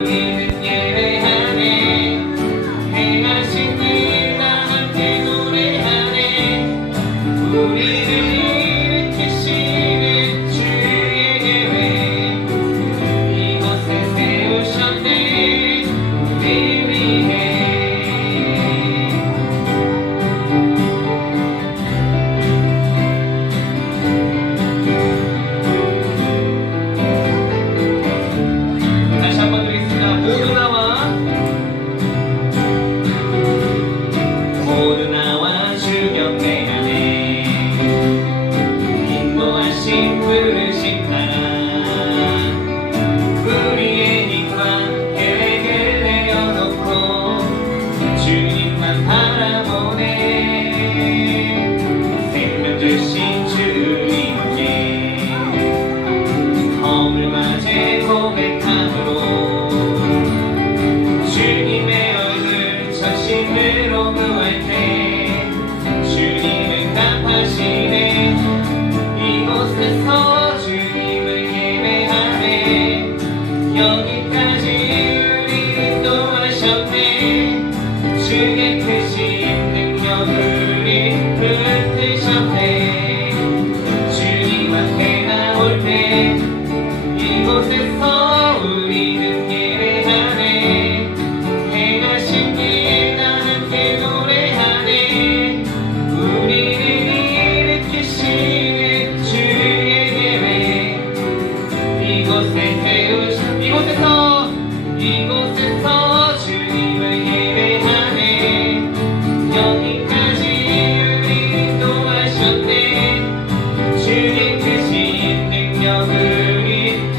우리는 예배하네. 행하신 일 다 함께 노래하네. 우리를 일으키시는 주의 계획 이곳에 세우셨네. 우리 위해 다시 한번 드리겠습니다. 모두 나와 주 경배하네. 인도하신 부르심 따라 우리의 힘과 계획을 내어놓고 주님만 바라보네. 생명 주신 주님께 허물과 죄 고백함으로 주님의 얼굴 전심으로 구할 때 주님은 답하시네. 이곳에서 주님을 예배하네. 여기까지 우리를 인도하셨네. 주의 크신 능력 우리 붙드셨네. 주님 앞에 나올 때 이곳에서 우리는 예배하네. 행하신 일 다 함께 노래하네. 우리를 일으키시는 주의 계획 이곳에서 주님을 예배하네. 여기까지 우리를 인도하셨네. 주의 크신 능력 우리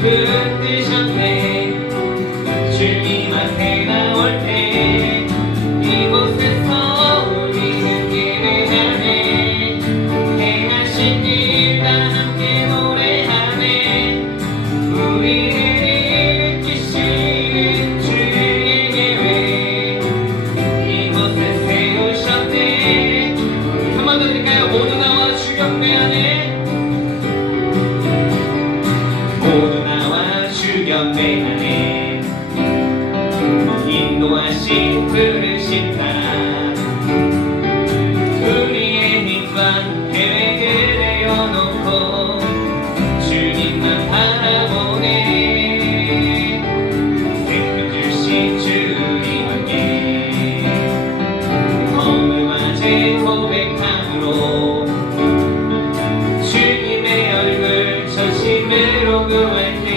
붙드셨네. 주님 앞에 나올 때 이곳에서 우리는 예배하네. 행하신 일 다 함께 노래하네. 우리를 일으키시는 주의 계획 이곳에 세우셨네. 한 번 더 드릴까요? 모두 나와 주 경배하네. 모두 나와 주 경배하네. 인도하신 부르심 따라 우리의 힘과 계획을 내어놓고 주님만 바라보네. 생명 주신 주님께 허물과 죄 고백함으로 주님의 얼굴 전심으로 구할 때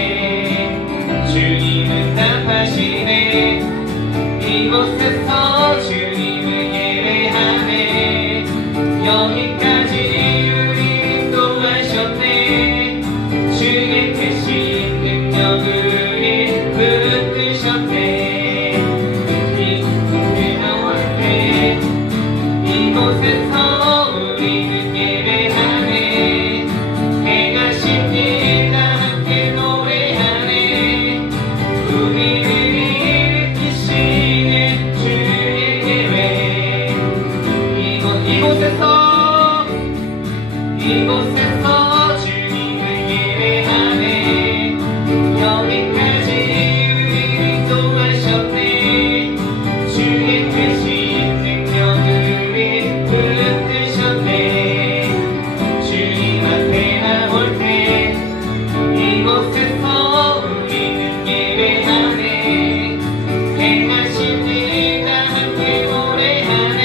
주님은 답하시네. 이곳에서 주님을 예배하네. 여기까지 우리 인도하셨네. 주의 크신 능력 우리 붙드셨네. 이곳에 나올 때 이곳에서 우리는 예배하네. 행하신 일 다 함께 노래하네. 우리를 일으키시는 주의 계획 이곳에서 주님을 예배하네. 여기까지 우리를 인도하셨네. 주의 크신 능력 우리 붙드셨네. 주님 앞에 나올 때 이곳에서 우리는 예배하네. 행하신 일 다 함께 노래하네.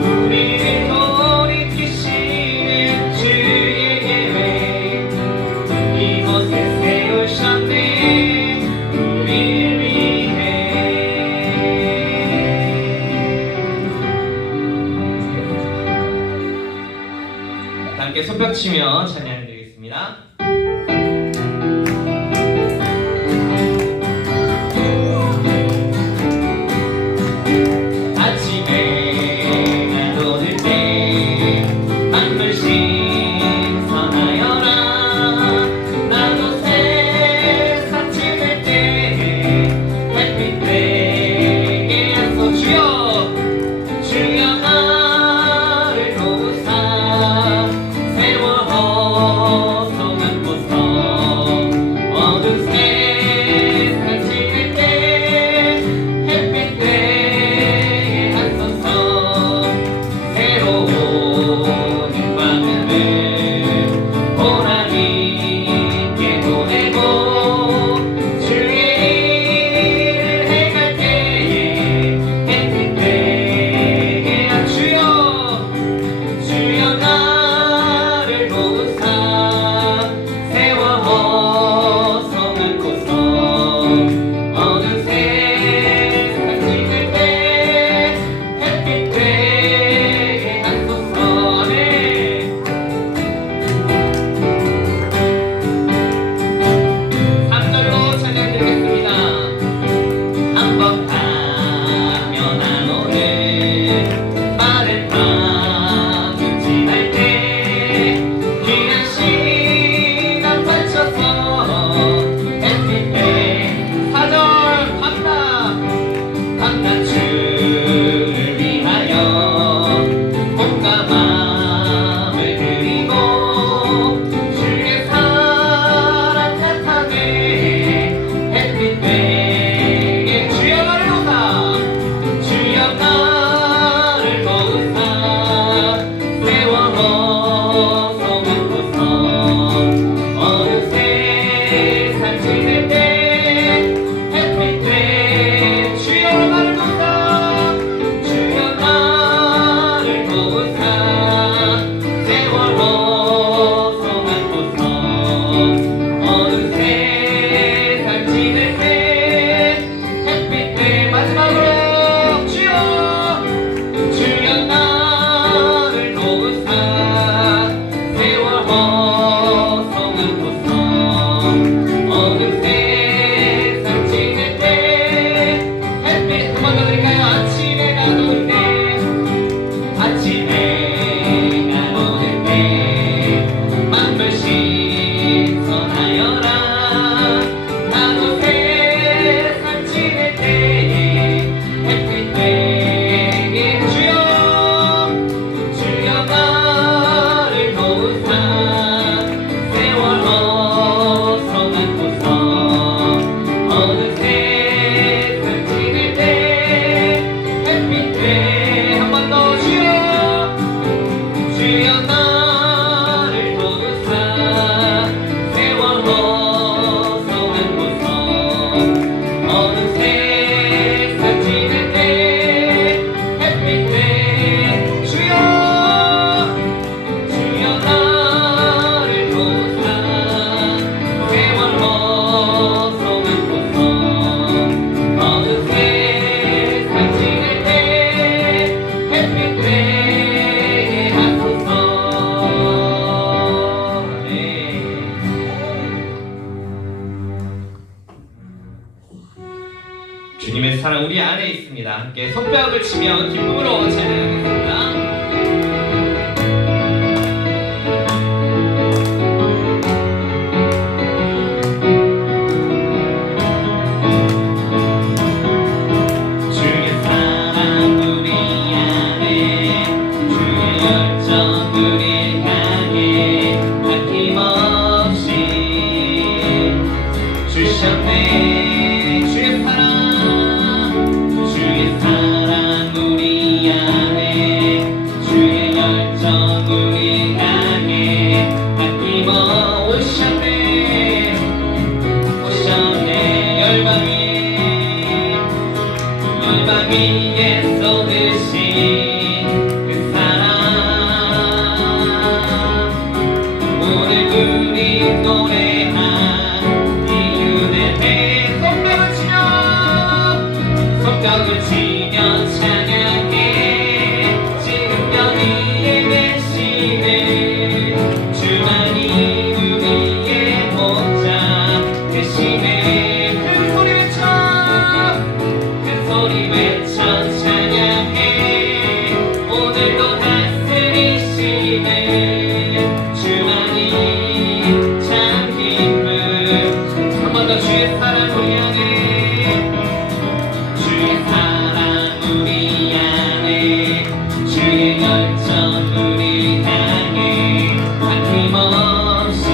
우리를 돌이키시는 주의 계획 이곳에 세우셨네. 우리를 위해 함께 손뼉 치며 찬양해 드리겠습니다. 아침에 날 오를 때 한 걸씩 선하여라. 나도 새싹 찍을 때 햇빛 되게 하소. 주여 나를 도우사 세월호 어느새 살찌는 때 햇빛 때 주여 주여 나를 도우사 세월 벗어나고서 어느새 살찌는 때 햇빛 때 하소서. 네. 주님의 사랑 우리 안에 있습니다. 함께 손뼉을 치며 기쁨으로 찬양하겠습니다. 주의 사랑 우리 안에 주의 열정 우리 향해 아낌없이 주셨네. 주의 사랑 우리 안에 주의 열정 우리 향해 아낌없이 오셨네. 열방 위에 쏟으신 그 사랑 오늘 우리 노래한 이유는 손뼉을 치며 찬양해. 지금 여기에 계시네. 주만이 우리의 목자 되시네. 큰 소리 외쳐 찬양해. 오늘도 다스리시네. 주만이 참 기쁨. 한 번 더 주의 사랑 우리 안에 주의 사랑 우리 안에 주의 열정 우리 향해 아낌없이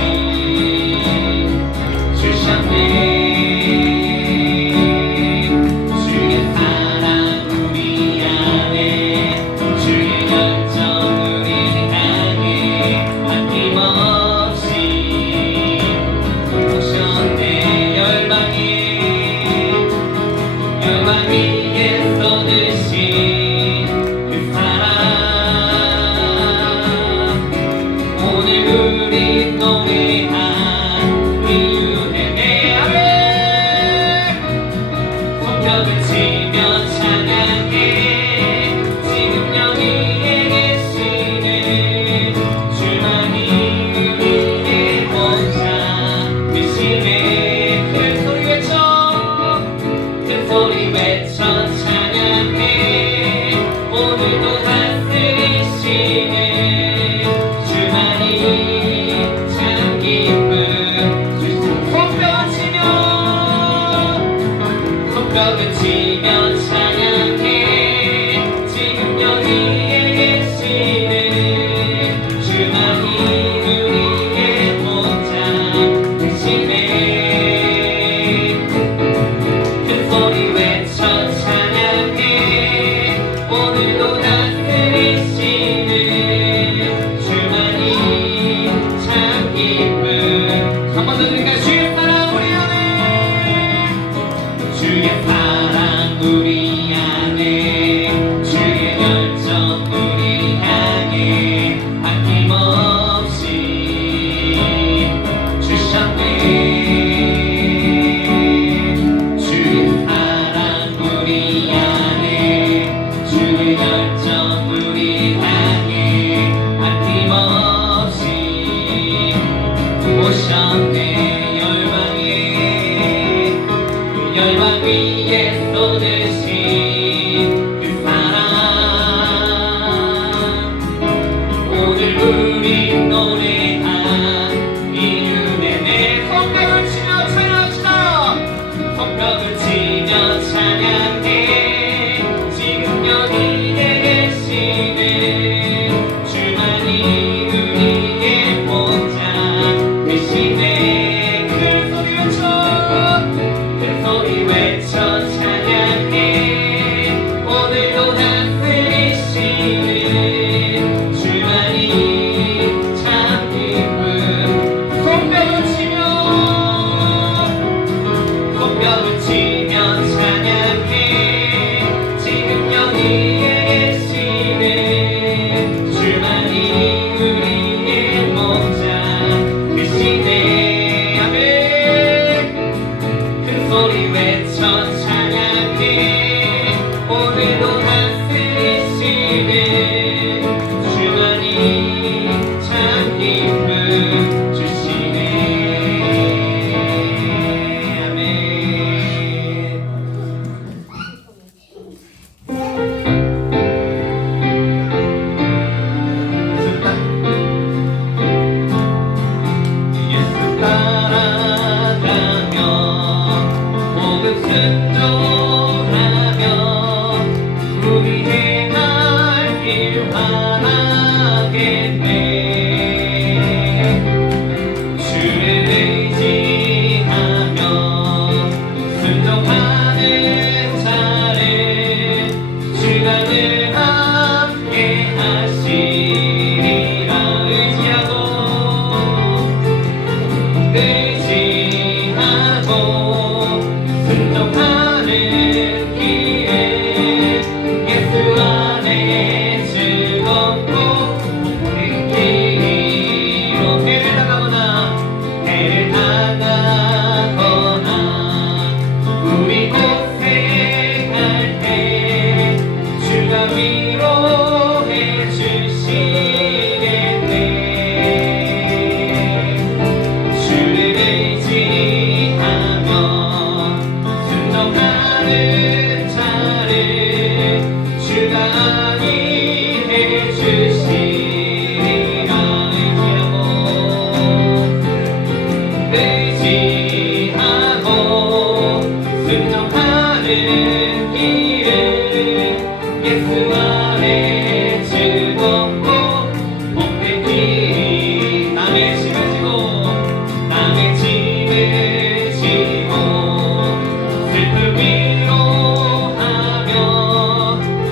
주셨네. 주의 사랑 우리 안에 주의 열정 우리 향해 아낌없이 오셨네. 열방 위에 쏟으신 그 사랑 오늘 우리 노래한 이유는 아멘. 손뼉을 치며 찬양해. 지금 여기에 계시네. 주만이 우리의 목자 되시네. 큰 소리 외쳐 찬양해. 오늘도 다스리시네. 주만이 참 기쁨. 손뼉을 치며 찬양해. 지금 여기에 계시네. 주만이 우리의 목자 되시네. 소리 외쳐 찬양해. 오늘도 다스리시는 주만이 참 기쁨. 한 번 더 드릴까요? 주의 사랑 우리 안에 주의 사랑 우리 안에 주의 열정 우리 향해 아낌없이 주셨네. 주의 열정 우리 향해 아낌없이 오셨네. 열방 위에 쏟으신 그 사랑 오늘 우리 노래한 이유는 내 손뼉을 치며 찬양합시다. 손뼉을 치며 찬양해. 지금 여기에 계시네. 주만이 우리의 목자 되시네. 큰 소리 외쳐 찬양해. 오늘도 다스리시는 주만이 참 기쁨. 손뼉을 치며 순종하며 우리 행할 길 환하겠네. 주를 의지하며 순종하는 자를 주가 늘 함께 하시리라. 의지하고 순종하는 길을 예수 안에 즐겁고 복된 길로 해를 당하거나 우리 고생할 때 주가 위로해 주시겠네. 주를 의지하며 순종하는 자를 주가 안위해 주시리라. 의지하고 순종하는 길을 예수 안에 즐겁고 복된 길. 남의 짐을 지고 남의 짐을 지고 슬픔 위로하며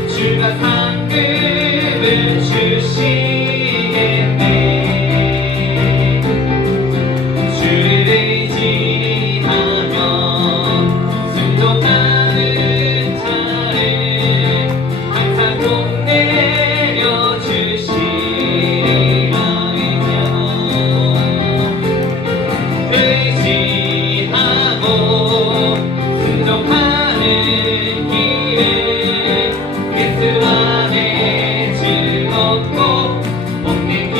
주가 상급을 주시겠네. 주를 의지하며 순종하는 자를 항상 복내려 주시리라. 의지하고 순종하는 길을 예수 안에 즐겁고 복된 길.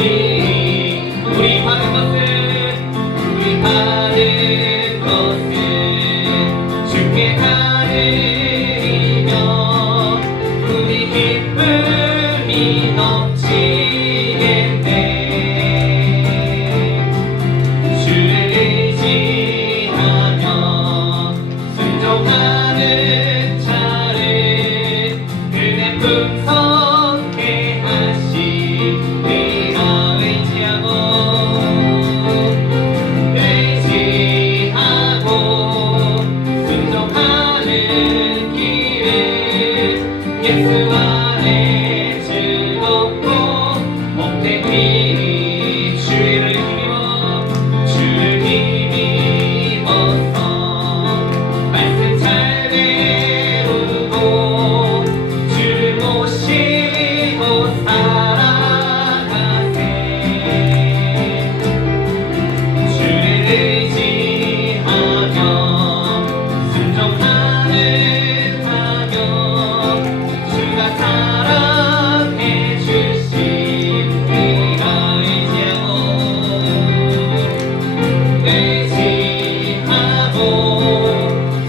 우리 받은 것은 주께 가르리며 우리 기쁨이 넘치겠네. 주를 의지하며 순종하는 자를 은혜 풍성케 하시리라. 의지하고 순종하는 길을 예수 안에 즐겁고 복된 길. 주를 힘입어서 말씀 잘 배우고 주를 모시고 살아가세. 주를 의지하며 순종하는 자며 주가 사랑해 주시리라. 의지하고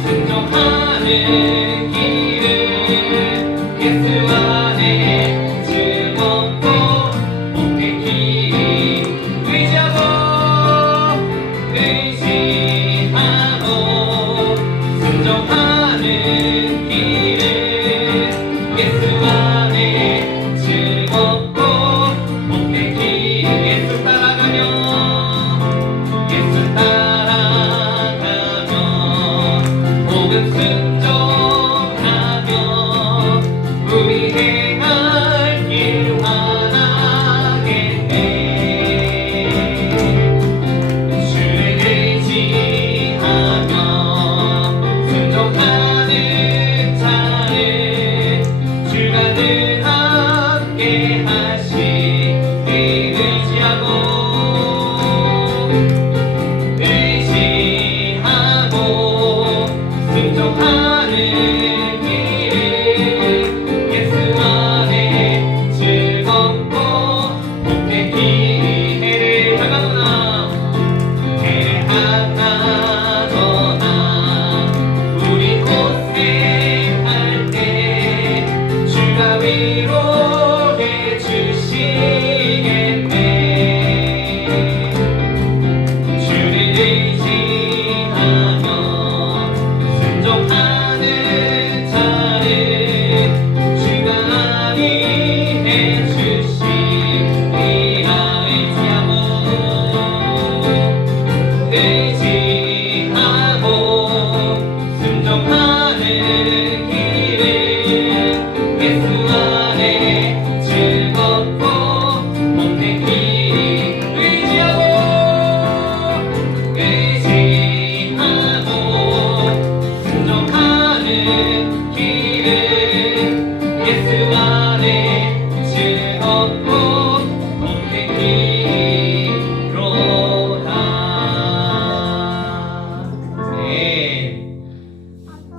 순종하는 길을 예수 안에 즐겁고 복된 길. 의지하고 순종하는 길을 예수 안에 즐겁고 복된 길. 예수 따라가며 복음 순종하며 우리 행할 길 환하겠네. 주를 의지하며 순종하는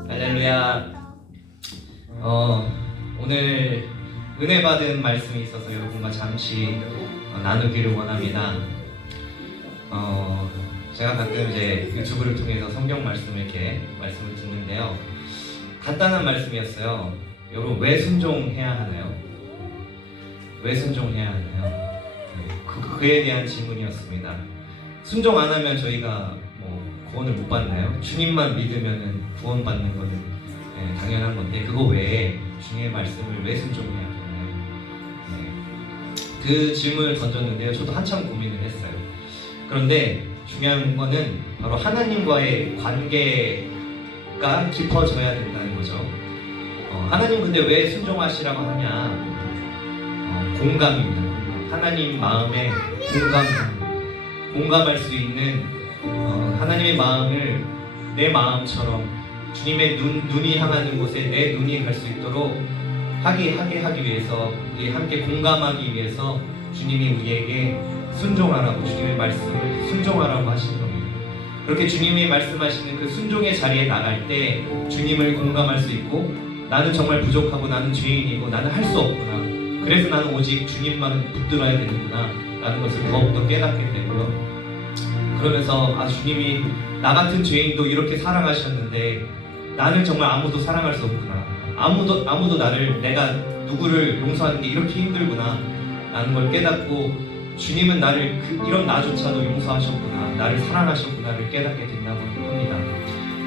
할렐루야. 오늘 은혜 받은 말씀이 있어서 여러분과 잠시 나누기를 원합니다. 제가 가끔 이제 유튜브를 통해서 성경 말씀을 이렇게 말씀을 듣는데요. 간단한 말씀이었어요. 여러분, 왜 순종해야 하나요? 왜 순종해야 하나요? 그에 대한 질문이었습니다. 순종 안 하면 저희가 구원을 못 받나요? 주님만 믿으면 구원받는 것은 당연한 건데, 그거 외에 주님의 말씀을 왜 순종해야 되나요? 그 질문을 던졌는데요. 저도 한참 고민을 했어요. 그런데 중요한 거는 바로 하나님과의 관계가 깊어져야 된다는 거죠. 하나님 근데 왜 순종하시라고 하냐? 공감입니다. 하나님 마음에 공감할 수 있는 하나님의 마음을 내 마음처럼 주님의 눈이 향하는 곳에 내 눈이 갈 수 있도록 하기 위해서, 우리 함께 공감하기 위해서 주님이 우리에게 순종하라고, 주님의 말씀을 순종하라고 하시는 겁니다. 그렇게 주님이 말씀하시는 그 순종의 자리에 나갈 때 주님을 공감할 수 있고, 나는 정말 부족하고 나는 죄인이고 나는 할 수 없구나, 그래서 나는 오직 주님만 붙들어야 되는구나 라는 것을 더욱더 깨닫게 되고요. 그러면서 주님이 나 같은 죄인도 이렇게 사랑하셨는데 나는 정말 아무도 사랑할 수 없구나, 아무도 나를, 내가 누구를 용서하는 게 이렇게 힘들구나 라는 걸 깨닫고, 주님은 나를 이런 나조차도 용서하셨구나, 나를 사랑하셨구나를 깨닫게 된다고 합니다.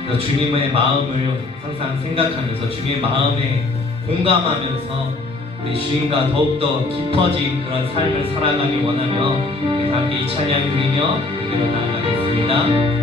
그래서 주님의 마음을 항상 생각하면서 주님의 마음에 공감하면서 우리 주님과 더욱더 깊어진 그런 삶을 살아가길 원하며 우리 함께 이 찬양 드리며 여기로 나아가겠습니다.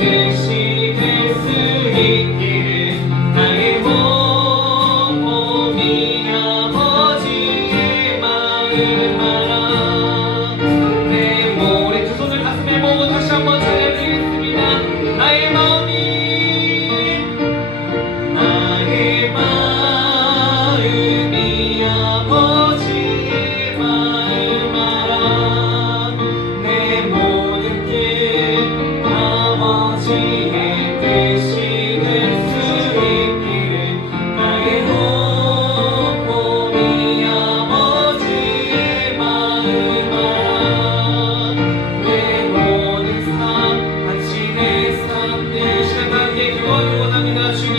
뜻이 될 수 있기를 나의 몸이 아버지의 마음을 알아. 내 몸의 두 손을 가슴에 모으고 다시 한번 전해드리겠습니다. 나의 마음이 아버지의 마음 알아. 내 모든 뜻 아버지의 뜻이 될 수 있기를 나의 몸이 아버지의 마음 알아. 내 모든 삶 같이 내 삶들 시간 함께 기도하기 원합니다. 주님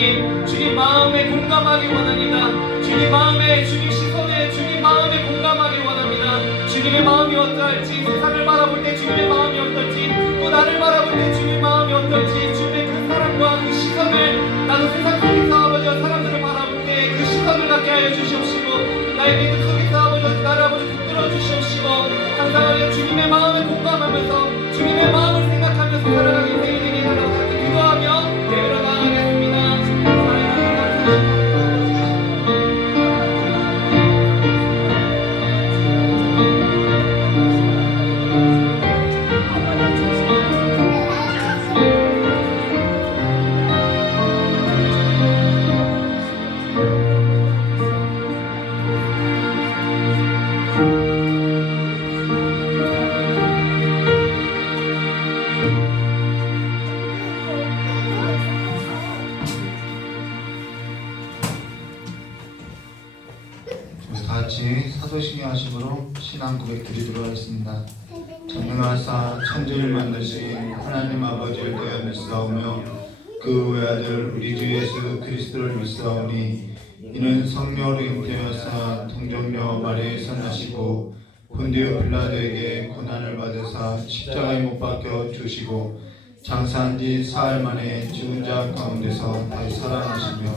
마음에 공감하기 원합니다. 주님 마음에 주님 시선에 주님 마음에 공감하기 원합니다. 주님의 마음이 어떠할지 세상을 바라볼 때 주님의 마음이 어떨지 또 나를 바라볼 때 주님의 마음이 어떨지 주님의 그 사랑과 그 시선을 나도 세상 속에서 아버지와 사람들을 바라볼 때 그 시선을 갖게 하여 주시옵시고 나의 믿음 속에서 아버지 나를 아버지 붙들어 주시옵시고 항상 주님의 마음에 공감하면서 주님의 마음을 생각하면서 살아가는 인생이 되게 달라고 함께 기도하며 예배로 나아가겠습니다. 다 같이 사도신경 하심으로 신앙 고백 드리도록 하겠습니다. 전능하사 천지를 만드신 하나님 아버지를 대하여 믿사오며 그 외아들 우리 주 예수 그리스도를 믿사오니 이는 성령으로 잉태하사 동정녀 마리아에서 나시고 본디오 빌라도에게 고난을 받으사 십자가에 못 박혀 주시고 장사한 지 사흘 만에 죽은 자 가운데서 다시 살아나시며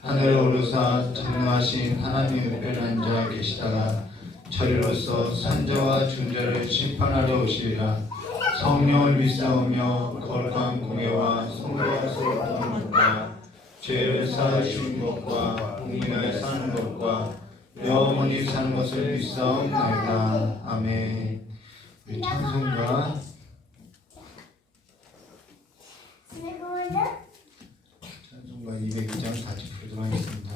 하늘에 오르사 전능하신 하나님 우편에 앉아 계시다가 저리로서 산자와 중자를 심판하러 오시리라. 성령을 믿사오며 거룩한 공예와 성도와 소통하는 것과 죄를 사하시는 것과 국민을 사는 것과 영원히 사는 것을 믿사옵나이다. 아멘. 우리 찬송가 찬송가 202장 같이 부르도록 하겠습니다.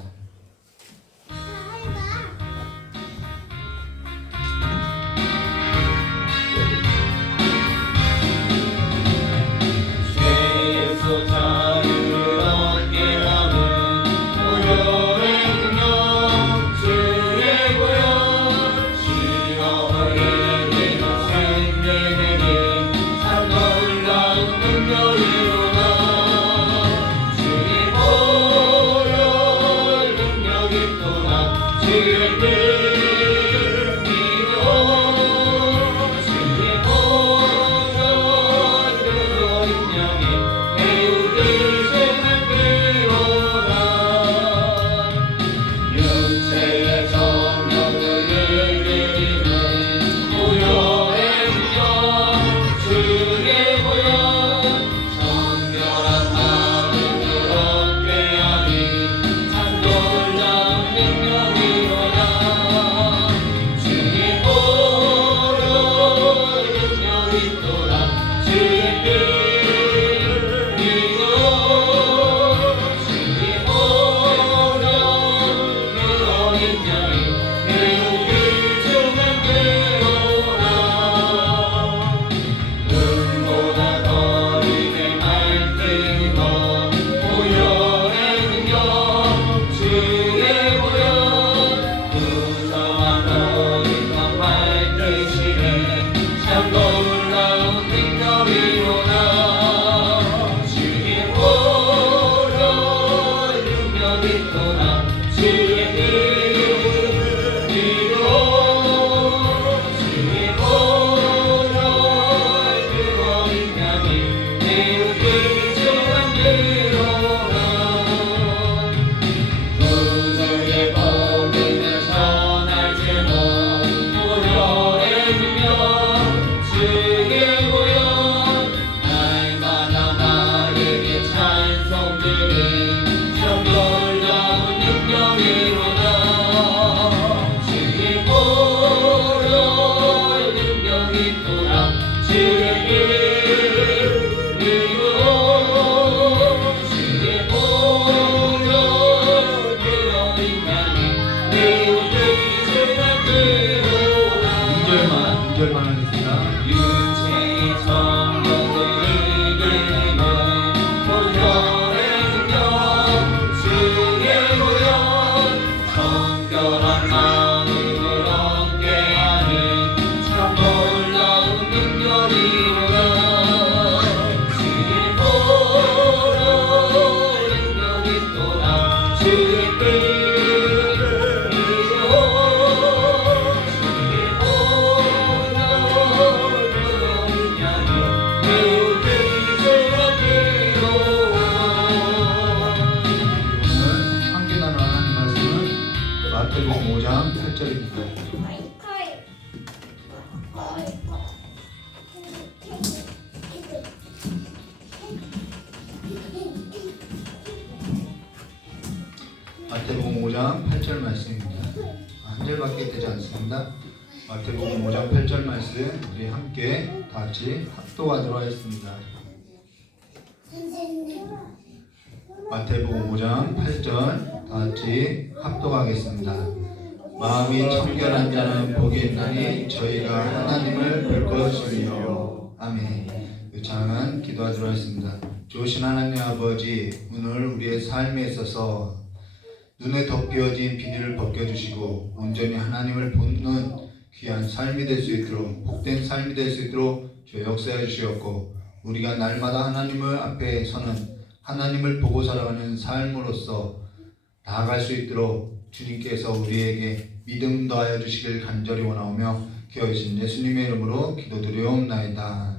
죄에서 자유를 얻게 하는 무료의 능력 주의 구원 시험을 이기는 생명의 참 놀라운 능력이로다. 주의 보혈 능력이 또한 주의 믿어 주의 보혈 그 능력이 배우게 마태복음 5장 8절 말씀입니다. 한 절밖에 되지 않습니다. 마태복음 5장 8절 말씀 우리 함께 다 같이 합독하도록 하겠습니다. 마태복음 5장 8절 다 같이 합독하겠습니다. 마음이 청결한 자는 복이 있나니 저희가 하나님을 볼 것이며. 아멘. 찬양은 기도하도록 하겠습니다. 좋으신 하나님 아버지, 오늘 우리의 삶에 있어서 눈에 덮여진 비닐을 벗겨주시고 온전히 하나님을 보는 귀한 삶이 될 수 있도록, 복된 삶이 될 수 있도록 주 역사해 주시었고, 우리가 날마다 하나님을 앞에 서는 하나님을 보고 살아가는 삶으로서 나아갈 수 있도록 주님께서 우리에게 믿음 더하여 주시길 간절히 원하오며 기어이신 예수님의 이름으로 기도드리옵나이다.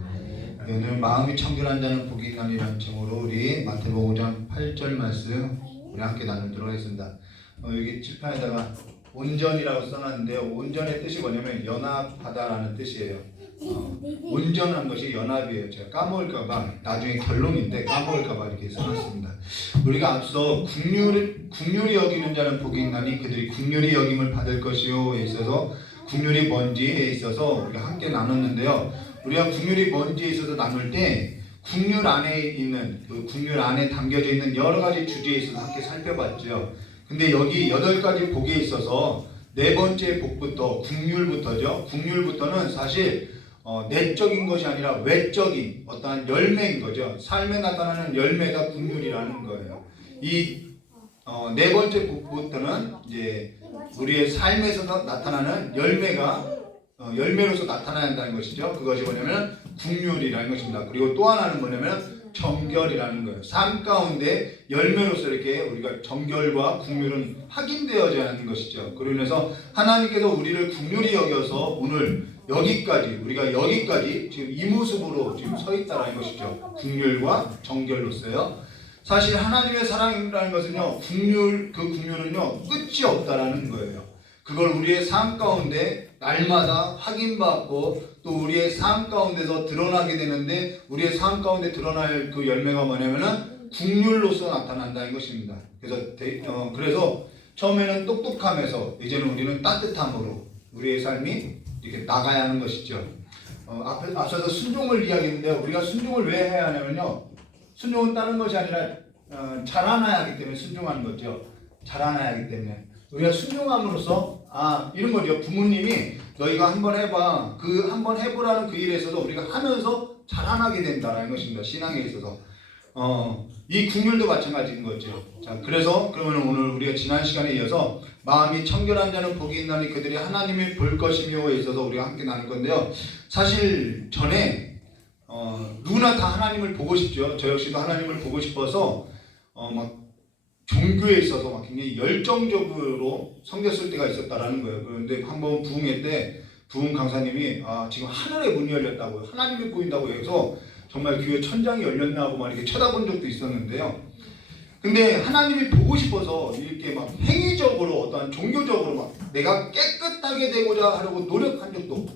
오늘 마음이 청결한 자는 복이 있나니라는 제목으로 우리 마태복음 5장 8절 말씀 우리 함께 나누도록 하겠습니다. 여기 칠판에다가 온전이라고 써놨는데요. 온전의 뜻이 뭐냐면 연합하다라는 뜻이에요. 온전한 것이 연합이에요. 제가 까먹을까봐, 나중에 결론인데 까먹을까봐 이렇게 써놨습니다. 우리가 앞서 국률이 여기는 자는 복이 있나니 그들이 국률이 여김을 받을 것이요에 있어서 국률이 뭔지에 있어서 우리가 함께 나눴는데요. 우리가 국률이 뭔지에 있어서 나눌 때 국률 안에 있는, 그 국률 안에 담겨져 있는 여러 가지 주제에 있어서 함께 살펴봤죠. 근데 여기 8가지 복에 있어서 네 번째 복부터 국률부터죠. 국률부터는 사실 내적인 것이 아니라 외적인 어떠한 열매인 거죠. 삶에 나타나는 열매가 국률이라는 거예요. 이 네 번째 복부터는 이제 우리의 삶에서 나타나는 열매가 열매로서 나타나야 한다는 것이죠. 그것이 뭐냐면 국률이라는 것입니다. 그리고 또 하나는 뭐냐면 정결이라는 거예요. 삶 가운데 열매로서 이렇게 우리가 정결과 국률은 확인되어져야 하는 것이죠. 그로 인해서 하나님께서 우리를 국률이 여겨서 오늘 여기까지, 우리가 여기까지 지금 이 모습으로 지금 서 있다는 것이죠. 국률과 정결로서요. 사실 하나님의 사랑이라는 것은요, 그 국률은요, 끝이 없다라는 거예요. 그걸 우리의 삶 가운데 날마다 확인받고 또 우리의 삶 가운데서 드러나게 되는데, 우리의 삶 가운데 드러날 그 열매가 뭐냐면은 국률로서 나타난다는 것입니다. 그래서 처음에는 똑똑함에서 이제는 우리는 따뜻함으로 우리의 삶이 이렇게 나가야 하는 것이죠. 앞서서 순종을 이야기했는데, 우리가 순종을 왜 해야 하냐면요, 순종은 다른 것이 아니라 자라나야 하기 때문에 순종하는 거죠. 자라나야 하기 때문에 우리가 순종함으로써 이런 거죠. 부모님이 너희가 한번 해봐, 그 한번 해보라는 그 일에 있어서 우리가 하면서 자라나게 된다는 것입니다. 신앙에 있어서 이 국률도 마찬가지인 거죠. 자, 그래서 그러면 오늘 우리가 지난 시간에 이어서 마음이 청결한 자는 복이 있나니 그들이 하나님을 볼 것이며에 있어서 우리가 함께 나눌 건데요. 사실 전에 누구나 다 하나님을 보고 싶죠. 저 역시도 하나님을 보고 싶어서 막 종교에 있어서 막 굉장히 열정적으로 섬겼을 때가 있었다라는 거예요. 그런데 한번 부흥회 때 부흥 강사님이 지금 하늘의 문이 열렸다고, 하나님이 보인다고 해서 정말 교회 천장이 열렸나 하고 막 이렇게 쳐다본 적도 있었는데요. 근데 하나님이 보고 싶어서 이렇게 막 행위적으로 어떠한 종교적으로 막 내가 깨끗하게 되고자 하려고 노력한 적도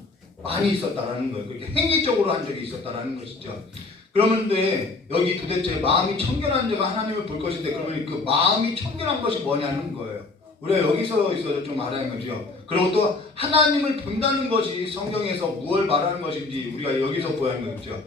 많이 있었다라는 거예요. 그렇게 행위적으로 한 적이 있었다라는 것이죠. 그러는데 여기 도대체 마음이 청결한 자가 하나님을 볼 것인데, 그러면 그 마음이 청결한 것이 뭐냐는 거예요. 우리가 여기서 있어서 좀 알아야 하는 거죠. 그리고 또 하나님을 본다는 것이 성경에서 무엇을 말하는 것인지 우리가 여기서 보아야 하는 거죠.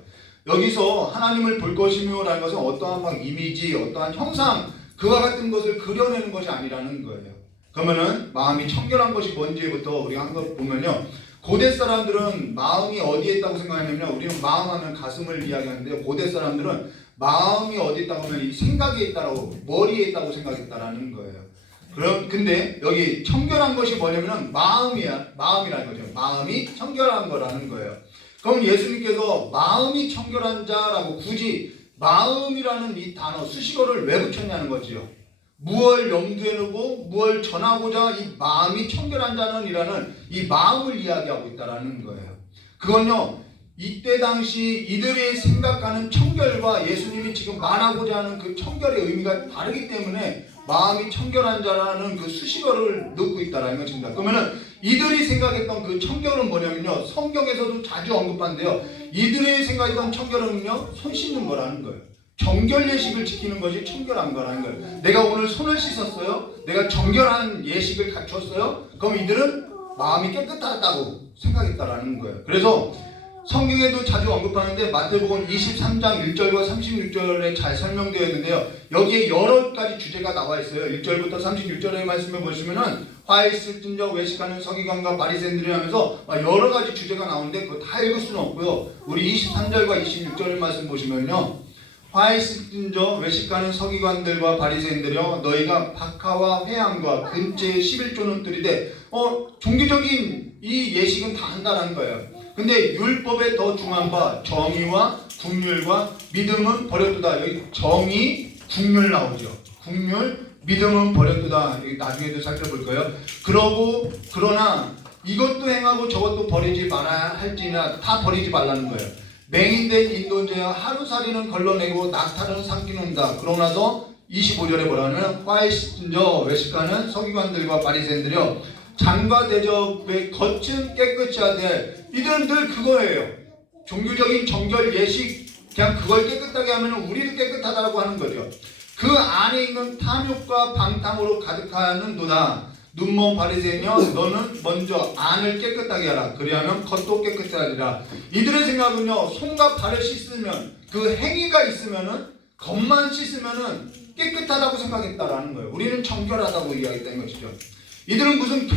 여기서 하나님을 볼 것이며라는 것은 어떠한 막 이미지, 어떠한 형상, 그와 같은 것을 그려내는 것이 아니라는 거예요. 그러면은 마음이 청결한 것이 뭔지부터 우리가 한번 보면요. 고대 사람들은 마음이 어디에 있다고 생각하냐면, 우리는 마음하면 가슴을 이야기하는데요. 고대 사람들은 마음이 어디에 있다고 하면 이 생각에 있다라고, 머리에 있다고 생각했다라는 거예요. 근데 여기 청결한 것이 뭐냐면 마음이라는 거죠. 마음이 청결한 거라는 거예요. 그럼 예수님께서 마음이 청결한 자라고 굳이 마음이라는 이 단어, 수식어를 왜 붙였냐는 거죠. 무엇을 염두에 두고 무엇을 전하고자 이 마음이 청결한 자는 이라는 이 마음을 이야기하고 있다라는 거예요. 그건요, 이때 당시 이들이 생각하는 청결과 예수님이 지금 말하고자 하는 그 청결의 의미가 다르기 때문에 마음이 청결한 자라는 그 수식어를 넣고 있다라는 것입니다. 그러면은 이들이 생각했던 그 청결은 뭐냐면요, 성경에서도 자주 언급한데요, 이들이 생각했던 청결은요, 손 씻는 거라는 거예요. 정결 예식을 지키는 것이 청결한 거라는 거예요. 내가 오늘 손을 씻었어요. 내가 정결한 예식을 갖췄어요. 그럼 이들은 마음이 깨끗하다고 생각했다라는 거예요. 그래서 성경에도 자주 언급하는데 마태복음 23장 1절과 36절에 잘 설명되어 있는데요. 여기에 여러 가지 주제가 나와 있어요. 1절부터 36절의 말씀을 보시면은 화 있을 찐저 외식하는 서기관과 바리새인들이 하면서 여러 가지 주제가 나오는데 그거 다 읽을 수는 없고요. 우리 23절과 26절의 말씀 보시면요. 화 있을 찐저 외식하는 서기관들과 바리새인들이여 너희가 박하와 회향과 금제의 11조는 들이되 종교적인 이 예식은 다 한다는 거예요. 근데 율법에 더 중한 바 정의와 국률과 믿음은 버렸도다. 여기 정의, 국률 나오죠. 국률, 믿음은 버렸도다. 여기 나중에도 살펴볼 거예요. 그러나 이것도 행하고 저것도 버리지 말아야 할지나 다 버리지 말라는 거예요. 맹인된 인도자여 하루살이는 걸러내고 낙타는 삼키는다. 그러나서 25절에 뭐라면 화에 씻은저 외식하는 서기관들과 바리새인들이여 장과 대접의 겉은 깨끗이 하되 이들은 늘 그거예요. 종교적인 정결 예식 그냥 그걸 깨끗하게 하면 우리도 깨끗하다고 하는 거죠. 그 안에 있는 탐욕과 방탕으로 가득하는도다. 눈먼 바리새인이여 너는 먼저 안을 깨끗하게 하라. 그리하면 겉도 깨끗하리라. 이들의 생각은요, 손과 발을 씻으면 그 행위가 있으면은 겉만 씻으면은 깨끗하다고 생각했다라는 거예요. 우리는 정결하다고 이야기했다는 것이죠. 이들은 무슨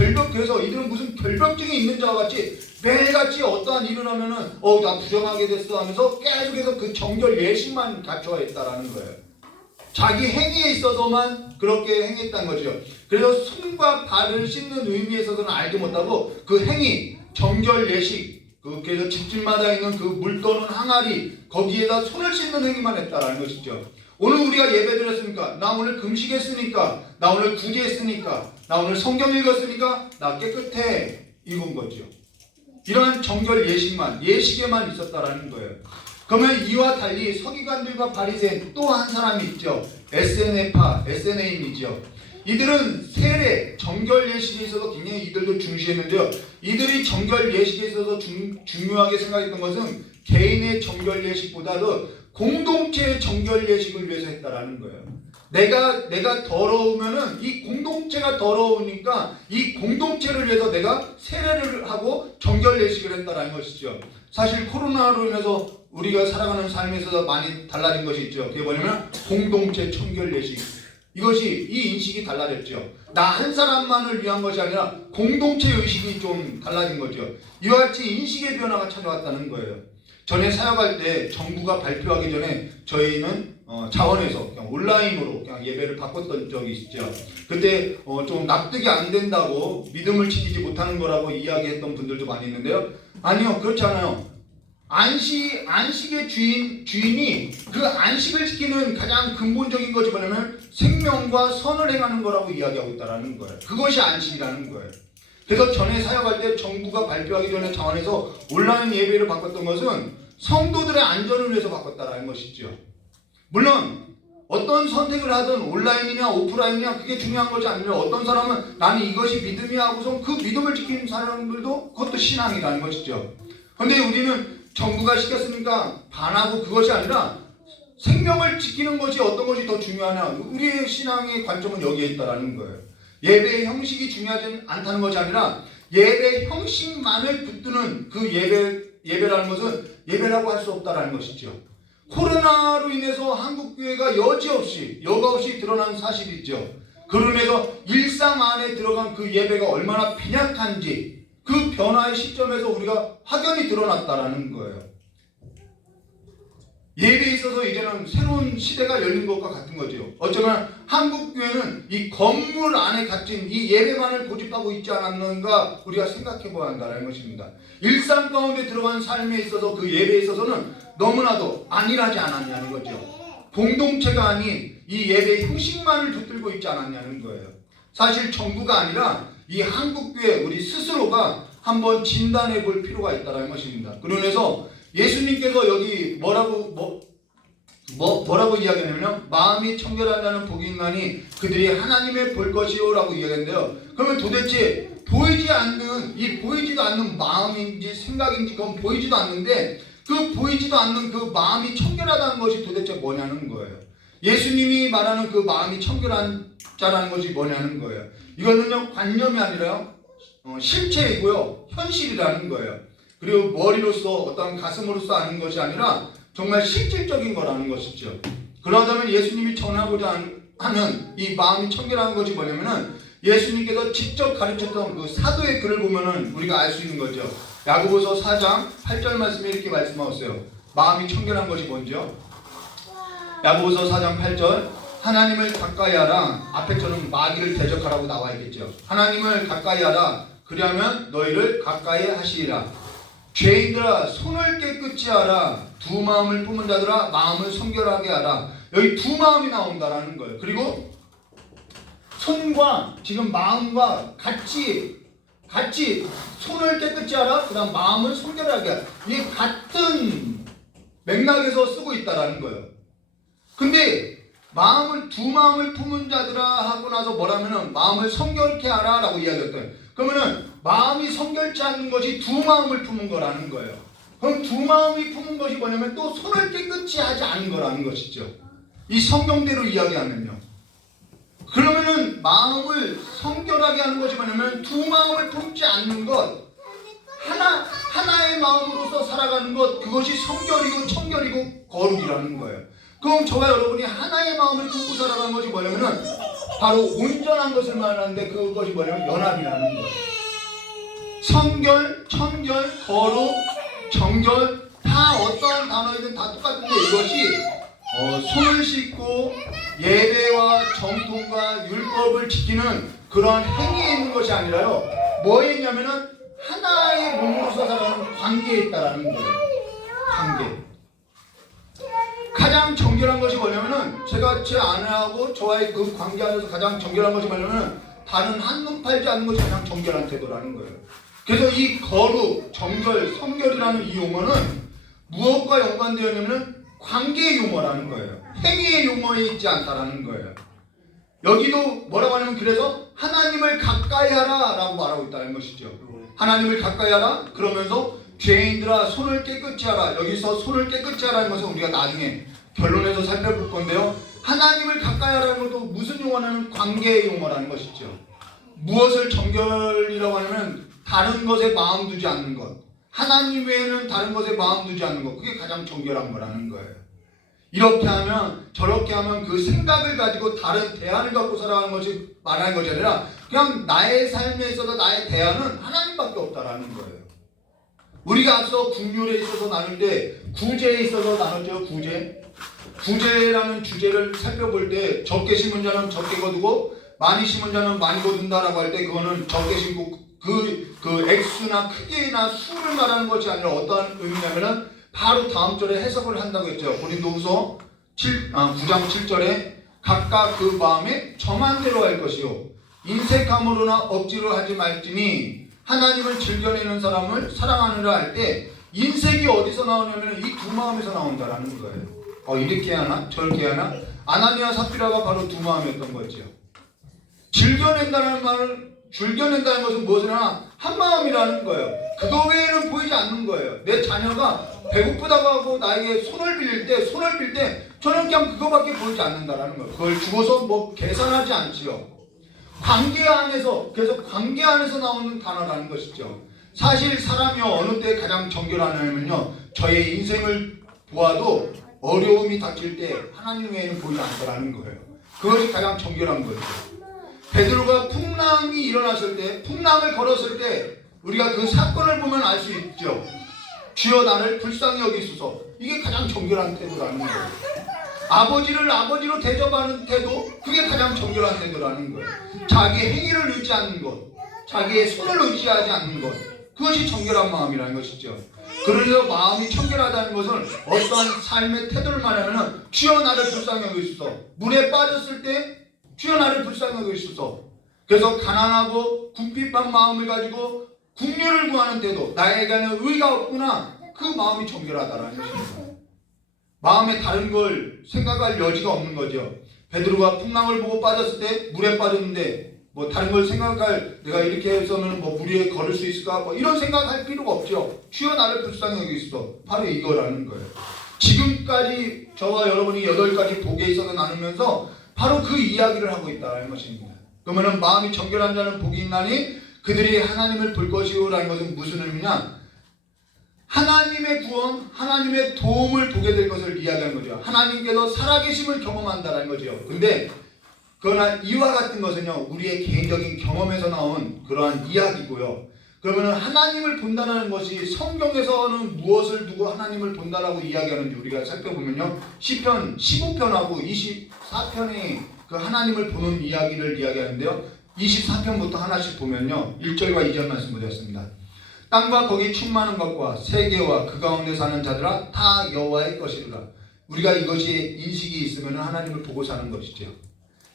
결벽증이 있는 자와 같이 매일같이 어떠한 일을 하면은 나 부정하게 됐어 하면서 계속해서 그 정결 예식만 갖춰야 했다라는 거예요. 자기 행위에 있어서만 그렇게 행했다는 거죠. 그래서 손과 발을 씻는 의미에 있어서는 알지 못하고 그 행위, 정결 예식, 그래서 집집마다 있는 그 물 떠는 항아리 거기에다 손을 씻는 행위만 했다라는 것이죠. 오늘 우리가 예배 드렸으니까, 나 오늘 금식했으니까, 나 오늘 구제했으니까, 나 오늘 성경 읽었으니까 나 깨끗해 이건 거죠. 이러한 정결 예식에만 있었다라는 거예요. 그러면 이와 달리 서기관들과 바리새인 또 한 사람이 있죠. SNA이죠. 이들은 세례, 정결 예식에 있어서 굉장히 이들도 중시했는데요. 이들이 정결 예식에 있어서 중요하게 생각했던 것은 개인의 정결 예식보다도 공동체의 정결 예식을 위해서 했다라는 거예요. 내가 더러우면은 이 공동체가 더러우니까 이 공동체를 위해서 내가 세례를 하고 정결 예식을 했다라는 것이죠. 사실 코로나로 인해서 우리가 살아가는 삶에 있어서 많이 달라진 것이 있죠. 그게 뭐냐면 공동체 정결 예식. 이것이 이 인식이 달라졌죠. 나 한 사람만을 위한 것이 아니라 공동체 의식이 좀 달라진 거죠. 이와 같이 인식의 변화가 찾아왔다는 거예요. 전에 사역할 때 정부가 발표하기 전에 저희는 자원에서 그냥 온라인으로 그냥 예배를 바꿨던 적이 있죠. 그때 좀 납득이 안 된다고 믿음을 지키지 못하는 거라고 이야기했던 분들도 많이 있는데요. 아니요, 그렇지 않아요. 안식의 주인이 그 안식을 지키는 가장 근본적인 것이 뭐냐면 생명과 선을 행하는 거라고 이야기하고 있다는 거예요. 그것이 안식이라는 거예요. 그래서 전에 사역할 때 정부가 발표하기 전에 자원에서 온라인 예배를 바꿨던 것은 성도들의 안전을 위해서 바꿨다는 것이죠. 물론 어떤 선택을 하든 온라인이냐 오프라인이냐 그게 중요한 것이 아니라 어떤 사람은 나는 이것이 믿음이야 하고서 그 믿음을 지키는 사람들도 그것도 신앙이라는 것이죠. 그런데 우리는 정부가 시켰으니까 반하고 그것이 아니라 생명을 지키는 것이 어떤 것이 더 중요하냐. 우리의 신앙의 관점은 여기에 있다라는 거예요. 예배의 형식이 중요하지 않다는 것이 아니라 예배 형식만을 붙드는 그 예배라는 것은 예배라고 할 수 없다라는 것이죠. 코로나로 인해서 한국교회가 여과없이 드러난 사실이죠. 그로 인해서 일상 안에 들어간 그 예배가 얼마나 빈약한지 그 변화의 시점에서 우리가 확연히 드러났다라는 거예요. 예배에 있어서 이제는 새로운 시대가 열린 것과 같은 거죠. 어쩌면 한국교회는 이 건물 안에 갇힌 이 예배만을 고집하고 있지 않았는가 우리가 생각해 봐야 한다는 것입니다. 일상 가운데 들어간 삶에 있어서 그 예배에 있어서는 너무나도 안일하지 않았냐는 거죠. 공동체가 아닌 이 예배의 형식만을 붙들고 있지 않았냐는 거예요. 사실 정부가 아니라 이 한국교회 우리 스스로가 한번 진단해 볼 필요가 있다는 것입니다. 그러면서 예수님께서 여기 뭐라고 이야기하냐면 마음이 청결하다는 복이 있나니 그들이 하나님의 볼 것이요 라고 이야기하는데요. 그러면 도대체 보이지도 않는 마음인지 생각인지 그건 보이지도 않는데 그 보이지도 않는 그 마음이 청결하다는 것이 도대체 뭐냐는 거예요. 예수님이 말하는 그 마음이 청결한 자라는 것이 뭐냐는 거예요. 이거는요 관념이 아니라요 실체이고요 현실이라는 거예요. 그리고 머리로서 어떤 가슴으로서 아는 것이 아니라 정말 실질적인 거라는 것이죠. 그러다면 예수님이 전하고자 하는 이 마음이 청결한 것이 뭐냐면은 예수님께서 직접 가르쳤던 그 사도의 글을 보면은 우리가 알 수 있는 거죠. 야고보서 4장 8절 말씀에 이렇게 말씀하셨어요. 마음이 청결한 것이 뭔지요? 야고보서 4장 8절 하나님을 가까이 하라. 앞에처럼 마귀를 대적하라고 나와 있겠죠. 하나님을 가까이 하라. 그리하면 너희를 가까이 하시리라. 죄인들아 손을 깨끗이 하라. 두 마음을 품은 자들아 마음을 성결하게 하라. 여기 두 마음이 나온다라는 거예요. 그리고 손과 지금 마음과 같이 손을 깨끗이 하라. 그 다음 마음을 성결하게 하라. 이게 같은 맥락에서 쓰고 있다라는 거예요. 근데 두 마음을 품은 자들아 하고 나서 뭐라면은 마음을 성결케 하라 라고 이야기했어요. 그러면은 마음이 성결치 않는 것이 두 마음을 품은 거라는 거예요. 그럼 두 마음이 품은 것이 뭐냐면 또 손을 깨끗이 하지 않은 거라는 것이죠. 이 성경대로 이야기하면요. 그러면은 마음을 성결하게 하는 것이 뭐냐면 두 마음을 품지 않는 것, 하나의 마음으로서 살아가는 것, 그것이 성결이고 청결이고 거룩이라는 거예요. 그럼 저와 여러분이 하나의 마음을 품고 살아가는 것이 뭐냐면은 바로 온전한 것을 말하는데 그것이 뭐냐면 연합이라는 거예요. 성결, 청결, 거룩, 정결 다 어떠한 단어이든 다 똑같은데 이것이 손을 씻고 예배와 정통과 율법을 지키는 그런 행위에 있는 것이 아니라요. 뭐에 있냐면은 하나의 몸으로서 살아가는 관계에 있다라는 거예요. 관계. 가장 정결한 것이 뭐냐면은 제가 제 아내하고 저와의 그 관계 안에서 가장 정결한 것이 뭐냐면은 다른 한눈 팔지 않는 것이 가장 정결한 태도라는 거예요. 그래서 이 거룩, 정결, 성결이라는 이 용어는 무엇과 연관되어 있냐면은 관계의 용어라는 거예요. 행위의 용어에 있지 않다라는 거예요. 여기도 뭐라고 하냐면 그래서 하나님을 가까이 하라 라고 말하고 있다는 것이죠. 하나님을 가까이 하라 그러면서 죄인들아 손을 깨끗이 하라. 여기서 손을 깨끗이 하라는 것은 우리가 나중에 결론에서 살펴볼 건데요. 하나님을 가까이 하라는 것도 무슨 용어냐면 관계의 용어라는 것이죠. 무엇을 정결이라고 하냐면 다른 것에 마음 두지 않는 것, 하나님 외에는 다른 것에 마음 두지 않는 것, 그게 가장 정결한 거라는 거예요. 이렇게 하면 저렇게 하면 그 생각을 가지고 다른 대안을 갖고 살아가는 것이 말하는 것이 아니라 그냥 나의 삶에 있어서 나의 대안은 하나님밖에 없다라는 거예요. 우리가 앞서 국률에 있어서 나눌 때 구제에 있어서 나눴죠. 구제라는 주제를 살펴볼 때 적게 심은 자는 적게 거두고 많이 심은 자는 많이 거둔다라고 할 때 그거는 적게 심고 그 액수나 크기나 수를 말하는 것이 아니라 어떠한 의미냐면은 바로 다음 절에 해석을 한다고 했죠. 고린도후서 9장 7절에 각각 그 마음에 정한 대로 할 것이요 인색함으로나 억지로 하지 말지니 하나님을 즐겨내는 사람을 사랑하느라 할 때 인색이 어디서 나오냐면 이 두 마음에서 나온다라는 거예요. 이렇게 하나 저렇게 하나 아나니아 삽비라가 바로 두 마음이었던 거죠. 즐겨낸다는 것은 무엇이냐 한 마음이라는 거예요. 그거 외에는 보이지 않는 거예요. 내 자녀가 배고프다고 하고 나에게 손을 빌릴 때 저는 그냥 그거밖에 보이지 않는다라는 거예요. 그걸 주고서 뭐 계산하지 않지요. 관계 안에서 그래서 관계 안에서 나오는 단어라는 것이죠. 사실 사람이 어느 때 가장 정결하냐면요 저의 인생을 보아도 어려움이 닥칠 때 하나님 외에는 보이지 않더라는 거예요. 그것이 가장 정결한 거죠. 베드로가 풍랑이 일어났을 때 풍랑을 걸었을 때 우리가 그 사건을 보면 알 수 있죠. 주여 나를 불쌍히 여기소서. 이게 가장 정결한 태도라는 거예요. 아버지를 아버지로 대접하는 태도 그게 가장 정결한 태도라는 거예요. 자기 행위를 의지 않는 것 자기의 손을 의지하지 않는 것 그것이 정결한 마음이라는 것이죠. 그래서 마음이 청결하다는 것은 어떤 삶의 태도를 말하면 주여 나를 불쌍히 여기소서. 물에 빠졌을 때 주여 나를 불쌍히 여기소서. 그래서 가난하고 궁핍한 마음을 가지고 국류를 구하는 태도 나에게는 의가 없구나 그 마음이 정결하다라는 것입니다. 마음에 다른 걸 생각할 여지가 없는 거죠. 베드로가 풍랑을 보고 빠졌을 때 물에 빠졌는데 뭐 다른 걸 생각할, 내가 이렇게 해서는 뭐 무리에 걸을 수 있을까, 뭐 이런 생각할 필요가 없죠. 주여 나를 불쌍히 여기 있어. 바로 이거라는 거예요. 지금까지 저와 여러분이 8가지 복에 있어서 나누면서 바로 그 이야기를 하고 있다는 것입니다. 그러면은 마음이 정결한 자는 복이 있나니 그들이 하나님을 볼 것이오라는 것은 무슨 의미냐? 하나님의 구원, 하나님의 도움을 보게 될 것을 이야기하는 거죠. 하나님께서 살아계심을 경험한다는 거죠. 근데 그러나 이와 같은 것은요, 우리의 개인적인 경험에서 나온 그러한 이야기고요. 그러면 하나님을 본다는 것이 성경에서는 무엇을 두고 하나님을 본다라고 이야기하는지 우리가 살펴보면요, 시편 15편하고 24편이 그 하나님을 보는 이야기를 이야기하는데요, 24편부터 하나씩 보면요, 1절과 2절 말씀 보겠습니다. 땅과 거기 충만한 것과 세계와 그 가운데 사는 자들아 다 여호와의 것이라. 우리가 이것이 인식이 있으면 하나님을 보고 사는 것이죠.